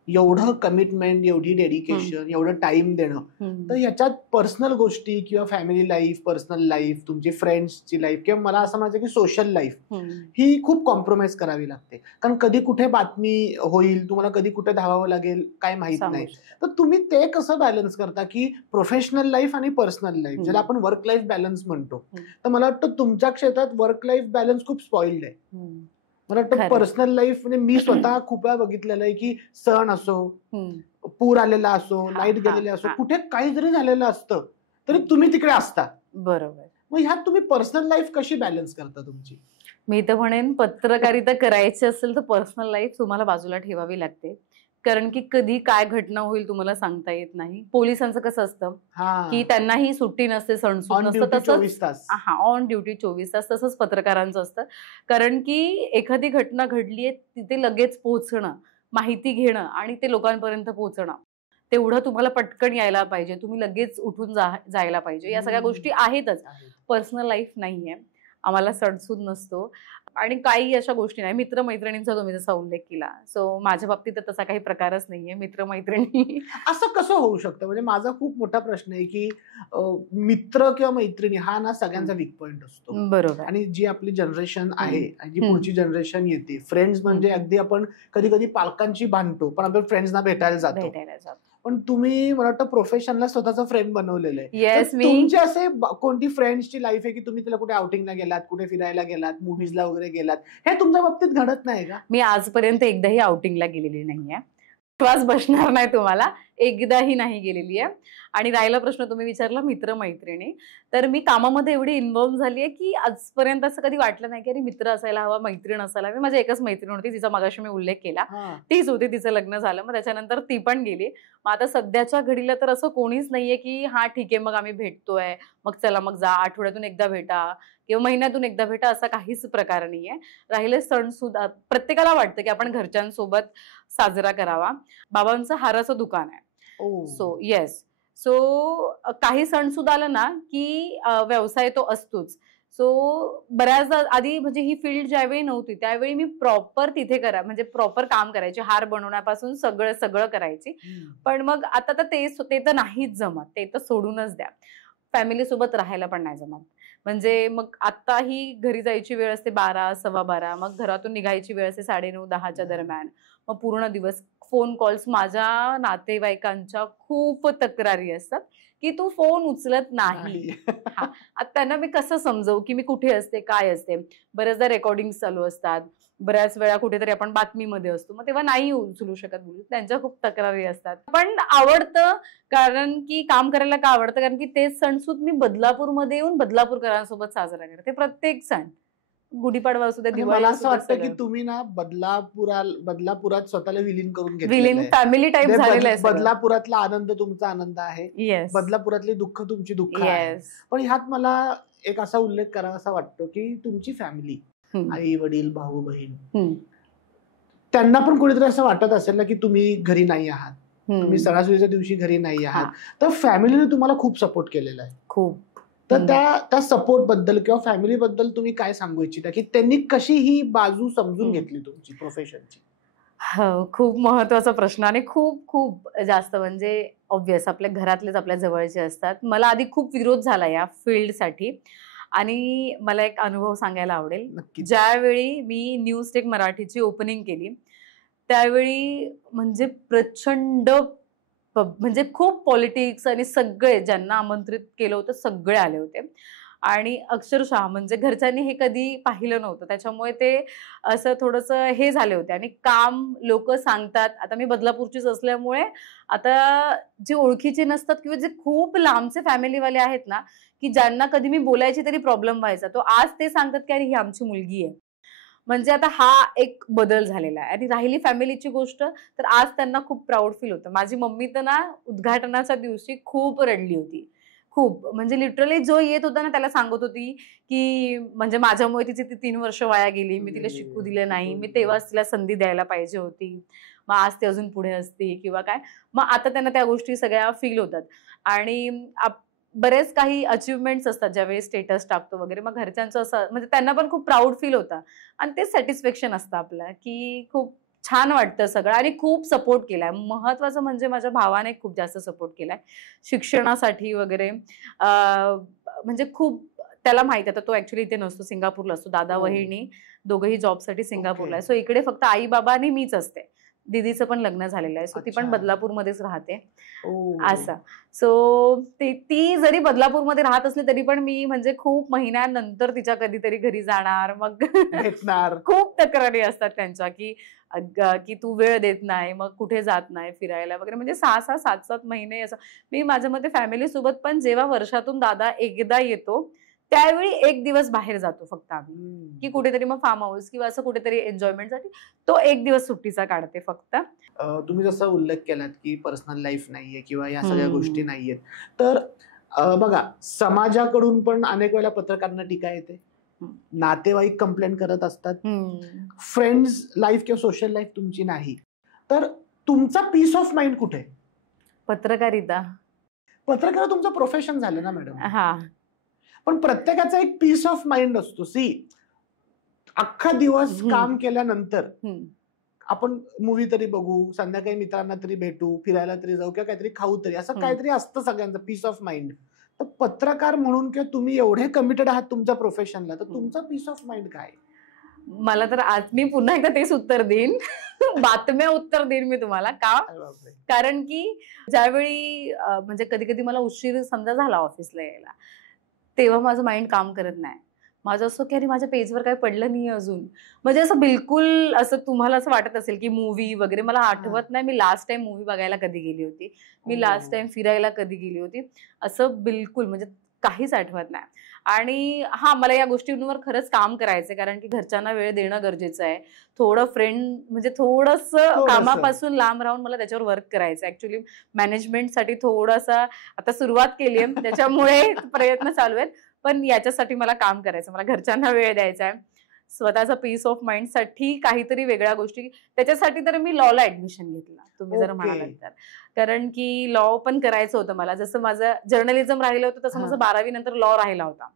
एवढं कमिटमेंट, एवढी डेडिकेशन, एवढं टाइम देणं, तर याच्यात पर्सनल गोष्टी किंवा फॅमिली लाईफ, पर्सनल लाईफ, तुमची फ्रेंड्सची लाईफ किंवा मला असं म्हणायचं की सोशल लाईफ ही खूप कॉम्प्रोमाइज करावी लागते. कारण कधी कुठे बातमी होईल, तुम्हाला कधी कुठे धावावं लागेल काय माहित नाही. तर तुम्ही ते कसं बॅलन्स करता की प्रोफेशनल लाईफ आणि पर्सनल लाईफ, ज्याला आपण वर्क लाईफ बॅलन्स म्हणतो. तर मला वाटतं तुमच्या क्षेत्रात वर्क लाईफ बॅलन्स खूप स्पॉइल्ड आहे. मला वाटतं पर्सनल लाईफ म्हणजे मी स्वतः खूप वेळा बघितलेलं आहे की सण असो, पूर आलेला असो, लाईट गेलेले असो, कुठे काही जरी झालेलं असतं तरी तुम्ही तिकडे असता. बरोबर. मग ह्यात तुम्ही पर्सनल लाईफ कशी बॅलन्स करता तुमची? मी तर म्हणेन पत्रकारिता करायची असेल तर पर्सनल लाईफ तुम्हाला बाजूला ठेवावी लागते. कारण की कधी काय घटना होईल तुम्हाला सांगता येत नाही. पोलिसांचं कसं असतं की त्यांनाही सुट्टी नसते, सणसूद नसतं, तसंच ऑन ड्युटी 24 तास. तसंच पत्रकारांचं असतं. कारण की एखादी घटना घडलीये तिथे लगेच पोहोचणं, माहिती घेणं आणि ते लोकांपर्यंत पोहोचणं, तेवढं तुम्हाला पटकन यायला पाहिजे. तुम्ही लगेच उठून जायला पाहिजे. या सगळ्या गोष्टी आहेतच. पर्सनल लाईफ नाहीये, आम्हाला सणसूद नसतो आणि काही अशा गोष्टी नाही. मित्रमैत्रिणींचा तुम्ही जसा उल्लेख केला, सो माझ्या बाबतीत तर तसा काही प्रकारच नाहीये. मित्रमैत्रिणी असं कसं होऊ शकतं? म्हणजे माझा खूप मोठा प्रश्न आहे की मित्र किंवा मैत्रिणी हा ना सगळ्यांचा वीक पॉइंट असतो. बरोबर. आणि जी आपली जनरेशन आहे, जी पुढची जनरेशन येते, फ्रेंड्स म्हणजे अगदी आपण कधी कधी पालकांची बांधतो पण आपण फ्रेंड्सना भेटायला जातो. पण तुम्ही मला वाटतं प्रोफेशनला स्वतःचा फ्रेंड बनवलेलं आहे. तुमचे असे कोणती फ्रेंड्सची लाईफ आहे की तुम्ही तिला कुठे आउटिंगला गेलात, कुठे फिरायला गेलात, मुव्हीजला वगैरे गेलात, हे तुमच्या बाबतीत घडत नाही का? मी आजपर्यंत एकदाही आउटिंगला गेलेली नाहीये. विश्वास बसणार नाही तुम्हाला, एकदाही नाही गेलेली आहे. आणि राहिला प्रश्न तुम्ही विचारला मित्रमैत्रिणी, तर मी कामामध्ये एवढी इन्व्हॉल्व झालीये की आजपर्यंत असं कधी वाटलं नाही की अरे मित्र असायला हवा, मैत्रीण असायला हवी. माझी एकच मैत्रीण होती, तिचा मगाशी मी उल्लेख केला, तीच होती. तिचं लग्न झालं, मग त्याच्यानंतर ती पण गेली. मग आता सध्याच्या घडीला तर असं कोणीच नाहीये की हा ठीक आहे मग आम्ही भेटतोय, मग चला मग जा, आठवड्यातून एकदा भेटा किंवा महिन्यातून एकदा भेटा, असा काहीच प्रकार नाहीये. राहिले सण सुद्धा प्रत्येकाला वाटतं की आपण घरच्यांसोबत साजरा करावा. बाबांचं हाराचं दुकान आहे, सो येस, सो काही सण सुद्धा आलं ना की व्यवसाय तो असतोच. सो बऱ्याचदा आधी म्हणजे ही फील्ड ज्यावेळी नव्हती त्यावेळी मी प्रॉपर तिथे म्हणजे प्रॉपर काम करायचे, हार बनवण्यापासून सगळं करायची. पण मग आता तर ते तर नाहीच जमत, ते तर सोडूनच द्या. फॅमिली सोबत राहायला पण नाही जमत. म्हणजे मग आताही घरी जायची वेळ असते 12, 12:15, मग घरातून निघायची वेळ असते 9:30, 10च्या दरम्यान. मग पूर्ण दिवस फोन कॉल्स, माझ्या नातेवाईकांच्या खूप तक्रारी असतात की तू फोन उचलत नाही. आता त्यांना मी कसं समजवू की मी कुठे असते, काय असते. बऱ्याचदा रेकॉर्डिंग चालू असतात, बऱ्याच वेळा कुठेतरी आपण बातमीमध्ये असतो, मग तेव्हा नाही उचलू शकत. त्यांच्या खूप तक्रारी असतात. पण आवडतं, कारण की काम करायला का आवडतं, कारण की तेच सणसूद मी बदलापूरमध्ये येऊन बदलापूरकरांसोबत साजरा करते. प्रत्येक सण, गुढीपाडवा असू द्या, दिवाळी. मला असं वाटतं की तुम्ही ना बदलापुरात स्वतःला विलीन करून घेतलेलं, फॅमिली टाईप झालेलं आहे. बदलापुरातला आनंद तुमचा आनंद आहे, बदलापुरातली दुःख तुमची दुःख आहे. पण ह्यात मला एक असा उल्लेख करावासा वाटतो की तुमची फॅमिली, आई वडील, भाऊ बहीण, त्यांना पण कोणीतरी असं वाटत असेल ना की तुम्ही घरी नाही आहात, तुम्ही सणासुदीच्या दिवशी घरी नाही आहात, तर फॅमिलीने तुम्हाला खूप सपोर्ट केलेला आहे. खूप. तर त्या सपोर्ट बद्दल किंवा फॅमिली बद्दल तुम्ही काय सांगू इच्छिता की त्यांनी कशी ही बाजू समजून घेतली तुमची प्रोफेशनची? खूप महत्वाचा प्रश्न आणि खूप खूप जास्त, म्हणजे ऑब्व्हियस आपल्या घरातलेच आपल्या जवळचे असतात. मला आधी खूप विरोध झाला या फील्डसाठी आणि मला एक अनुभव सांगायला आवडेल. ज्यावेळी मी न्यूज टेक मराठीची ओपनिंग केली त्यावेळी म्हणजे प्रचंड, म्हणजे खूप पॉलिटिक्स आणि सगळे ज्यांना आमंत्रित केलं होतं सगळे आले होते आणि अक्षरशः म्हणजे घरच्यांनी हे कधी पाहिलं नव्हतं. त्याच्यामुळे ते असं थोडंसं हे झाले होते. आणि काम लोक सांगतात, आता मी बदलापूरचीच असल्यामुळे आता जे ओळखीचे नसतात किंवा जे खूप लांबचे फॅमिलीवाले आहेत ना, की ज्यांना कधी मी बोलायची तरी प्रॉब्लेम व्हायचा, तो आज ते सांगतात की अरे ही आमची मुलगी आहे. म्हणजे आता हा एक बदल झालेला आहे. आणि राहिली फॅमिलीची गोष्ट, तर आज त्यांना खूप प्राऊड फील होतं. माझी मम्मी तर ना उद्घाटनाच्या दिवशी खूप रडली होती, खूप. म्हणजे लिटरली जो येत होता ना त्याला सांगत होती की म्हणजे माझ्यामुळे तिची ती 3 वर्ष वाया गेली, मी तिला शिकू दिलं नाही, मी तेव्हाच तिला संधी द्यायला पाहिजे होती, मग आज ती अजून पुढे असते किंवा काय. मग आता त्यांना त्या गोष्टी सगळ्या फील होतात. आणि बरेच काही अचिव्हमेंट्स असतात ज्यावेळी स्टेटस टाकतो वगैरे, मग घरच्यांचं असं म्हणजे त्यांना पण खूप प्राऊड फील होतं आणि ते सॅटिस्फॅक्शन असतं आपलं की खूप छान वाटतं सगळं आणि खूप सपोर्ट केलाय. महत्वाचं म्हणजे माझ्या भावाने खूप जास्त सपोर्ट केलाय शिक्षणासाठी वगैरे. म्हणजे खूप त्याला माहिती, आता तो ऍक्च्युली इथे नसतो, सिंगापूरला असतो. दादा वहिनी दोघंही जॉबसाठी सिंगापूरला आहे. सो इकडे फक्त आई बाबा आणि मीच असते. दीदीचं पण लग्न झालेलं आहे, सो ती पण बदलापूरमध्येच राहते असं. सो ती जरी बदलापूरमध्ये राहत असली तरी पण मी म्हणजे खूप महिन्यानंतर तिच्या कधीतरी घरी जाणार, मग भेटणार. खूप तक्रारी असतात त्यांच्या की तू वेळ देत नाही, मग कुठे जात नाही फिरायला वगैरे. म्हणजे 6-6, 7-7 महिने असं. मी माझ्या मते फॅमिली सोबत पण जेव्हा वर्षातून दादा एकदा येतो त्यावेळी 1 दिवस बाहेर जातो फक्त आम्ही, की कुठेतरी मग फार्म हाऊस किंवा असं कुठेतरी एन्जॉयमेंटसाठी. तो 1 दिवस सुट्टीचा काढते फक्त. तुम्ही जसं उल्लेख केलात की पर्सनल लाईफ नाहीये किंवा या सगळ्या गोष्टी नाहीयेत, तर बघा समाजाकडून पण अनेक वेळेला पत्रकारांना टीका येते, नातेवाईक कंप्लेंट करत असतात, फ्रेंड्स लाईफ किंवा सोशल लाईफ तुमची नाही, तर तुमचा पीस ऑफ माइंड कुठे? पत्रकारिता. पत्रकार तुमचं प्रोफेशन झालं ना मॅडम. हा, पण प्रत्येकाचा एक पीस ऑफ माइंड असतो. अख्खा दिवस काम केल्यानंतर आपण मूवी तरी बघू, संध्याकाळी मित्रांना तरी भेटू, फिरायला तरी जाऊ किंवा काहीतरी खाऊ तरी, असं काहीतरी असतं सगळ्यांचं पीस ऑफ माइंड. तर पत्रकार म्हणून किंवा तुम्ही एवढे कमिटेड आहात तुमच्या प्रोफेशनला, तर तुमचा पीस ऑफ माइंड काय? मला तर आज मी पुन्हा एकदा तेच उत्तर देईन. बातम्या उत्तर देईन मी तुम्हाला. का? कारण की ज्यावेळी म्हणजे कधी कधी मला उशीर समजा झाला ऑफिसला यायला, तेव्हा माझं माइंड काम करत नाही. माझं असं की अरे माझ्या पेजवर काही पडलं नाही अजून. म्हणजे असं बिलकुल असं तुम्हाला असं वाटत असेल की मूवी वगैरे, मला आठवत नाही मी लास्ट टाइम मूवी बघायला कधी गेली होती, मी लास्ट टाइम फिरायला कधी गेली होती, असं बिलकुल म्हणजे काहीच आठवत नाही. आणि हा, मला या गोष्टींवर खरंच काम करायचंय, कारण की घरच्यांना वेळ देणं गरजेचं आहे. थोडं फ्रेंड म्हणजे थोडंसं कामापासून लांब राहून मला त्याच्यावर वर्क करायचं. ऍक्च्युली मॅनेजमेंटसाठी थोडंसं आता सुरुवात केली आहे, त्याच्यामुळे प्रयत्न चालू आहेत. पण याच्यासाठी मला काम करायचं, मला घरच्यांना वेळ द्यायचा आहे, स्वतःचा पीस ऑफ माइंड साठी काहीतरी वेगळ्या गोष्टी. त्याच्यासाठी तर मी लॉला ऍडमिशन घेतला, तुम्ही जर म्हणालात तर. कारण की लॉ पण करायचं होतं मला. जसं माझं जर्नलिझम राहिलं होतं तसं माझं 12वी नंतर लॉ राहिला होता,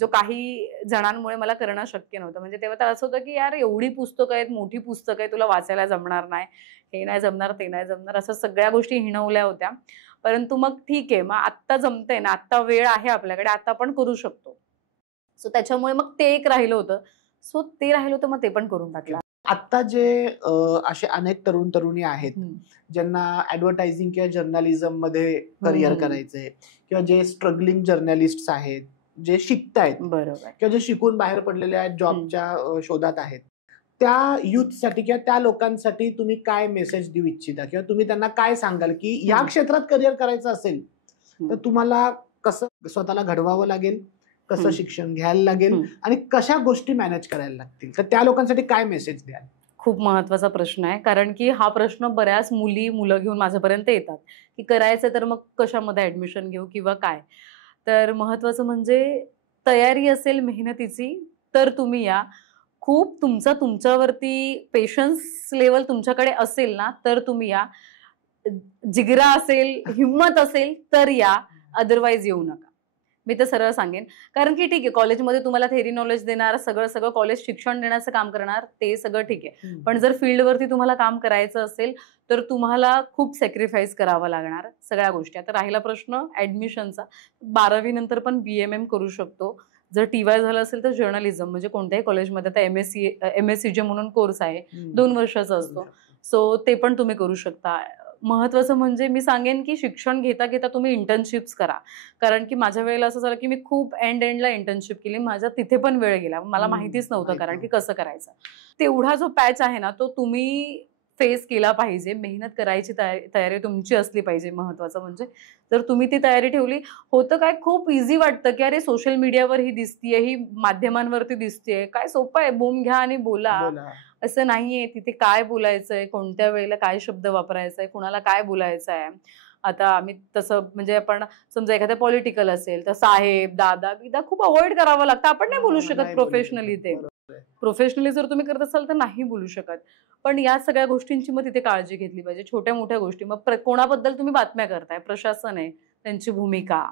जो काही जणांमुळे मला करणं शक्य नव्हतं. म्हणजे तेव्हा तर असं होतं की यार एवढी पुस्तकं आहेत, मोठी पुस्तकं आहे, तुला वाचायला जमणार नाही, हे नाही जमणार, ते नाही जमणार, असं सगळ्या गोष्टी हिणवल्या होत्या. परंतु मग ठीक आहे, मग आत्ता जमतंय ना, आत्ता वेळ आहे आपल्याकडे, आता आपण करू शकतो. सो त्याच्यामुळे मग ते एक राहिलं होतं. सो ते राहिलं होतं, मग ते पण करून टाकलं. आता जे असे अनेक तरुण तरुणी आहेत ज्यांना ऍडव्हर्टायझिंग किंवा जर्नलिझम मध्ये करिअर करायचंय, किंवा जे स्ट्रगलिंग जर्नलिस्ट आहेत, जे शिकतायत, बरोबर, किंवा जे शिकून बाहेर पडलेले आहेत, जॉबच्या शोधात आहेत, त्या युथसाठी किंवा त्या लोकांसाठी तुम्ही काय मेसेज देऊ इच्छिता, किंवा तुम्ही त्यांना काय सांगाल की या क्षेत्रात करिअर करायचं असेल तर तुम्हाला कसं स्वतःला घडवावं लागेल, कसं शिक्षण घ्यायला लागेल, आणि कशा गोष्टी मॅनेज करायला लागतील, तर त्या लोकांसाठी काय मेसेज द्याल? खूप महत्वाचा प्रश्न आहे, कारण की हा प्रश्न बऱ्याच मुलं घेऊन माझ्यापर्यंत येतात की करायचं तर मग कशामध्ये ऍडमिशन घेऊ किंवा काय. तर महत्वाचं म्हणजे तयारी असेल मेहनतीची तर तुम्ही या. खूप तुमच्यावरती पेशन्स लेवल तुमच्याकडे असेल ना तर तुम्ही या. जिगरा असेल, हिम्मत असेल तर या, अदरवाईज येऊ नका. मी तर सरळ सांगेन. कारण की ठीक आहे, कॉलेजमध्ये तुम्हाला थेरी नॉलेज देणार, सगळं कॉलेज शिक्षण देण्याचं काम करणार, ते सगळं ठीक आहे. पण जर फील्डवरती तुम्हाला काम करायचं असेल तर तुम्हाला खूप सॅक्रिफाईस करावं लागणार सगळ्या गोष्टी. आता राहिला प्रश्न ऍडमिशनचा, 12वी नंतर पण BMM करू शकतो. जर TY झालं असेल तर जर्नलिझम, म्हणजे कोणत्याही कॉलेजमध्ये आता MSCJ म्हणून कोर्स आहे, 2 वर्षाचा असतो. सो ते पण तुम्ही करू शकता. महत्वाचं म्हणजे मी सांगेन की शिक्षण घेता घेता तुम्ही इंटर्नशिप्स करा. कारण की माझ्या वेळेला असं झालं की मी खूप एंडला इंटर्नशिप केली, माझा तिथे पण वेळ गेला, मला माहितीच नव्हतं कारण की कसं करायचं. तेवढा जो पॅच आहे ना तो तुम्ही फेस केला पाहिजे. मेहनत करायची तयारी तुमची असली पाहिजे. महत्वाचं म्हणजे जर तुम्ही ती तयारी ठेवली, होतं काय, खूप इझी वाटतं की अरे सोशल मीडियावर ही दिसतीये, ही माध्यमांवरती दिसतेय, काय सोपं आहे, बूम घ्या आणि बोला. असं नाहीये. तिथे काय बोलायचंय, कोणत्या वेळेला काय शब्द वापरायचाय, कुणाला काय बोलायचं आहे. आता आम्ही तसं म्हणजे आपण समजा एखाद्या पॉलिटिकल असेल तर साहेब, दादा बिदा खूप अवॉइड करावं लागतं. आपण नाही बोलू शकत प्रोफेशनली. ते प्रोफेशनली जर तुम्ही करत असाल तर नाही बोलू शकत. पण या सगळ्या गोष्टींची मग तिथे काळजी घेतली पाहिजे, छोट्या मोठ्या गोष्टी. मग कोणाबद्दल तुम्ही बातम्या करताय, प्रशासन आहे, त्यांची भूमिका,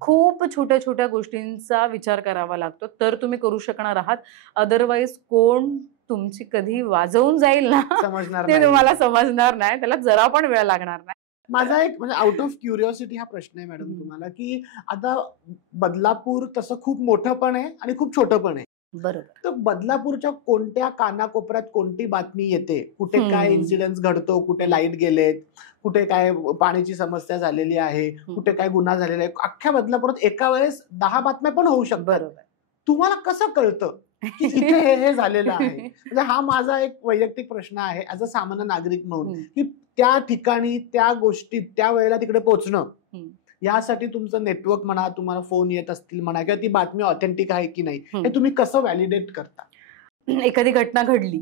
खूप छोट्या छोट्या गोष्टींचा विचार करावा लागतो तर तुम्ही करू शकणार आहात. अदरवाईज कोण तुमची कधी वाजवून जाईल ना समजणार ते नाही. तुम्हाला समजणार नाही, त्याला जरा पण वेळ लागणार नाही. माझा एक म्हणजे आउट ऑफ क्युरिओसिटी हा प्रश्न आहे मॅडम हम्म. तुम्हाला, की आता बदलापूर तसं खूप मोठं पण आहे आणि खूप छोटं पण आहे. बरोबर. तर बदलापूरच्या कोणत्या कानाकोपऱ्यात कोणती बातमी येते, कुठे काय हम्म. इन्सिडेंट घडतो, कुठे लाईट गेलेत, कुठे काय पाण्याची समस्या झालेली आहे, कुठे काय गुन्हा झालेला आहे, अख्ख्या बदलापुरात एका वेळेस 10 बातम्या पण होऊ शकतात. बरोबर. तुम्हाला कसं कळतं की इथे हे झालेलं आहे? म्हणजे हा माझा एक वैयक्तिक प्रश्न आहे ऍज अ सामान्य नागरिक म्हणून, की त्या ठिकाणी त्या गोष्टीत त्या वेळेला तिकडे पोहोचणं, यासाठी तुमचं नेटवर्क म्हणा, तुम्हाला फोन येत असतील म्हणा, किंवा ती बातमी ऑथेंटिक आहे की नाही, हे तुम्ही कसं व्हॅलिडेट करता? एखादी घटना घडली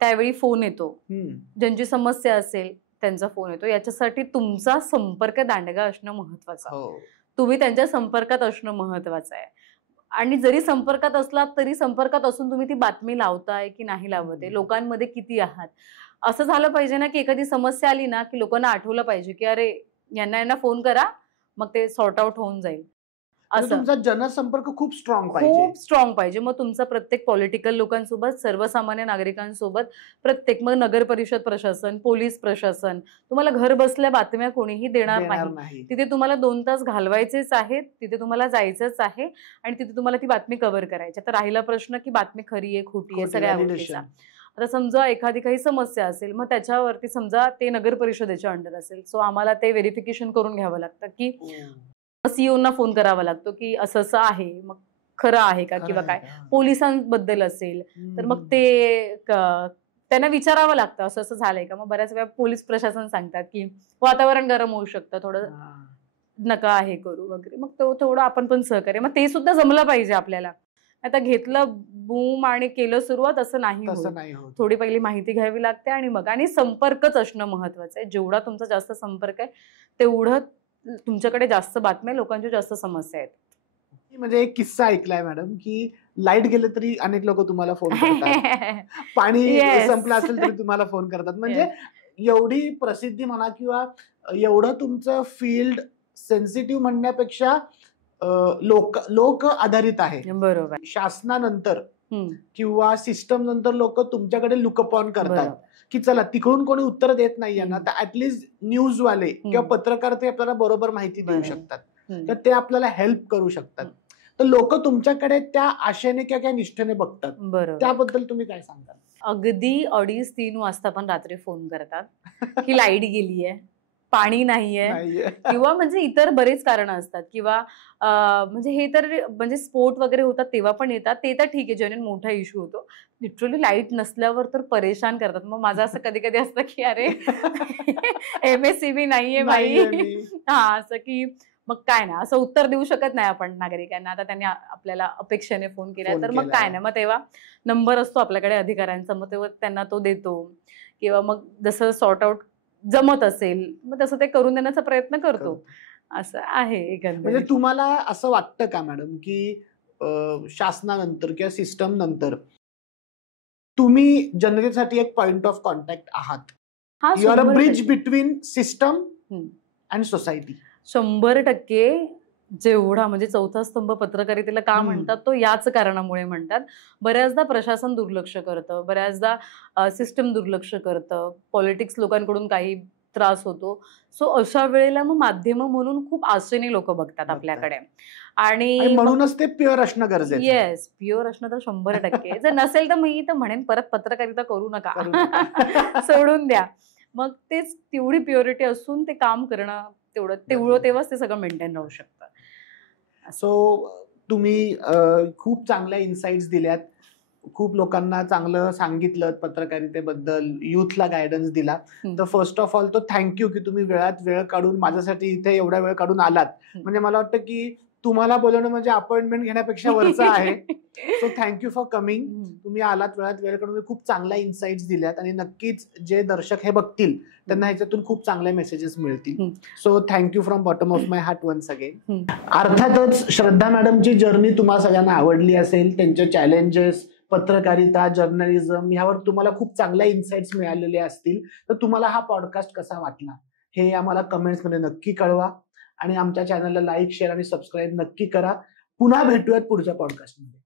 त्यावेळी फोन येतो, ज्यांची समस्या असेल त्यांचा फोन येतो. याच्यासाठी तुमचा संपर्क दांडगा असणं महत्वाचं. तुम्ही त्यांच्या संपर्कात असणं महत्वाचं आहे. आणि जरी संपर्कात असलात तरी संपर्कात असून तुम्ही ती बातमी लावताय की नाही लावते, लोकांमध्ये किती आहात. असं झालं पाहिजे ना की एखादी समस्या आली ना की लोकांना आठवलं पाहिजे की अरे यांना फोन करा, मग ते सॉर्ट आउट होऊन जाईल. असं तुमचा जनसंपर्क खूप स्ट्रॉंग पाहिजे. खूप स्ट्रॉंग पाहिजे. मग तुमचा प्रत्येक पॉलिटिकल लोकांसोबत, सर्वसामान्य नागरिकांसोबत, प्रत्येक मग नगर परिषद प्रशासन, पोलीस प्रशासन, तुम्हाला घर बसल्या बातम्या कोणीही देणार नाही. तिथे तुम्हाला 2 तास घालवायचेच आहेत, तिथे तुम्हाला जायचंच आहे आणि तिथे तुम्हाला ती बातमी कव्हर करायची. तर राहिला प्रश्न की बातमी खरी आहे खोटी आहे सगळ्या गोष्टीचा. आता समजा एखादी काही समस्या असेल, मग त्याच्यावरती समजा ते नगर परिषदेच्या अंडर असेल, सो आम्हाला ते व्हेरिफिकेशन करून घ्यावं लागतं की सीओना फोन करावा लागतो की असं असं आहे, मग खरं आहे का किंवा काय. पोलिसांबद्दल असेल तर मग ते त्यांना विचारावं लागतं असं असं झालंय का. मग बऱ्याच वेळा पोलीस प्रशासन सांगतात की वातावरण गरम होऊ शकतं, थोडं नका हे करू वगैरे. मग तो थोडं आपण पण सहकार्य, मग ते सुद्धा जमलं पाहिजे आपल्याला. आता घेतलं बूम आणि केलं सुरुवात असं नाही होत. थोडी पहिली माहिती घ्यावी लागते आणि मग आणि संपर्कच असणं महत्वाचं आहे. जेवढा तुमचा जास्त संपर्क आहे तेवढं तुमच्याकडे जास्त बातम्या, लोकांच्या जास्त समस्या आहेत. म्हणजे एक किस्सा ऐकलाय मॅडम की लाईट गेले तरी अनेक लोक तुम्हाला फोन करतात, पाणी संपलं असेल तरी तुम्हाला फोन करतात. म्हणजे एवढी प्रसिद्धी म्हणा किंवा एवढं तुमचं फील्ड सेन्सिटिव्ह म्हणण्यापेक्षा लोक आधारित आहे. बरोबर. शासनानंतर किंवा सिस्टम नंतर लोक तुमच्याकडे लुकअप ऑन करतात की चला तिकडून कोणी उत्तर देत नाहीये ना, तर ऍटलीस्ट न्यूजवाले किंवा पत्रकार ते आपल्याला बरोबर माहिती देऊ शकतात, तर ते आपल्याला हेल्प करू शकतात. तर लोक तुमच्याकडे त्या आशेने किंवा निष्ठेने बघतात. बरोबर. त्याबद्दल तुम्ही काय सांगाल? अगदी 2:30-3 वाजता पण रात्री फोन करतात की लाईट गेलीये, पाणी नाहीये किंवा म्हणजे इतर बरेच कारण असतात किंवा म्हणजे हे तर म्हणजे स्फोट वगैरे होतात तेव्हा पण येतात. ते तर ठीक आहे, जेव्हा मोठा इश्यू होतो. लिटरली लाईट नसल्यावर तर परेशान करतात. मग माझं असं कधी कधी असतं की अरे MSCB नाहीये बाई, हा असं की मग काय ना, असं उत्तर देऊ शकत नाही आपण नागरिकांना. आता त्यांनी आपल्याला अपेक्षेने फोन केला तर मग काय ना, मग तेव्हा नंबर असतो आपल्याकडे अधिकाऱ्यांचा, मग तेव्हा त्यांना तो देतो किंवा मग जसं सॉर्ट आउट जमत असेल मग तसं ते करून देण्याचा प्रयत्न करतो. असं आहे एकंदरीत. म्हणजे तुम्हाला असं वाटतं का मॅडम की शासनानंतर किंवा सिस्टम नंतर तुम्ही जनतेसाठी एक पॉइंट ऑफ कॉन्टॅक्ट आहात? You are a bridge between system and society. 100% जेवढा म्हणजे चौथा स्तंभ पत्रकारितेला का म्हणतात तो याच कारणामुळे म्हणतात. बऱ्याचदा प्रशासन दुर्लक्ष करतं, बऱ्याचदा सिस्टम दुर्लक्ष करतं, पॉलिटिक्स लोकांकडून काही त्रास होतो. सो अशा वेळेला मग माध्यम म्हणून खूप आशेने लोक बघतात आपल्याकडे आणि म्हणूनच ते प्युअर असणं गरजेचं. येस, प्युअर असणं तर 100%. जर नसेल तर मी तर म्हणेन परत पत्रकारिता करू नका, सोडून द्या. मग तेच तेवढी प्युरिटी असून ते काम करणं तेव्हाच ते सगळं मेंटेन राहू शकतं. सो तुम्ही खूप चांगल्या इन्साइट्स दिल्यात, खूप लोकांना चांगलं सांगितलं पत्रकारितेबद्दल, युथला गायडन्स दिला. तर फर्स्ट ऑफ ऑल तो थँक्यू की तुम्ही वेळात वेळ काढून माझ्यासाठी इथे एवढा वेळ काढून आलात. म्हणजे मला वाटतं की तुम्हाला बोलवणं म्हणजे अपॉइंटमेंट घेण्यापेक्षा वरचं आहे. So thank you for coming. तुम्ही आलात, वेळात वेळ काढून खूप चांगल्या इन्साइट्स दिल्यात आणि नक्कीच जे दर्शक हे बघतील त्यांना ह्याच्यातून खूप चांगले मेसेजेस मिळतील. So thank you from bottom of my heart once again. अर्थातच श्रद्धा मॅडमची जर्नी तुम्हाला सगळ्यांना आवडली असेल. त्यांचे चॅलेंजेस, पत्रकारिता, जर्नलिझम ह्यावर तुम्हाला खूप चांगल्या इन्साइट्स मिळालेले असतील. तर तुम्हाला हा पॉडकास्ट कसा वाटला हे आम्हाला कमेंट्समध्ये नक्की कळवा आणि आमच्या चॅनलला लाईक, शेअर आणि सबस्क्राईब नक्की करा. पुन्हा भेटूयात पुढच्या पॉडकास्टमध्ये.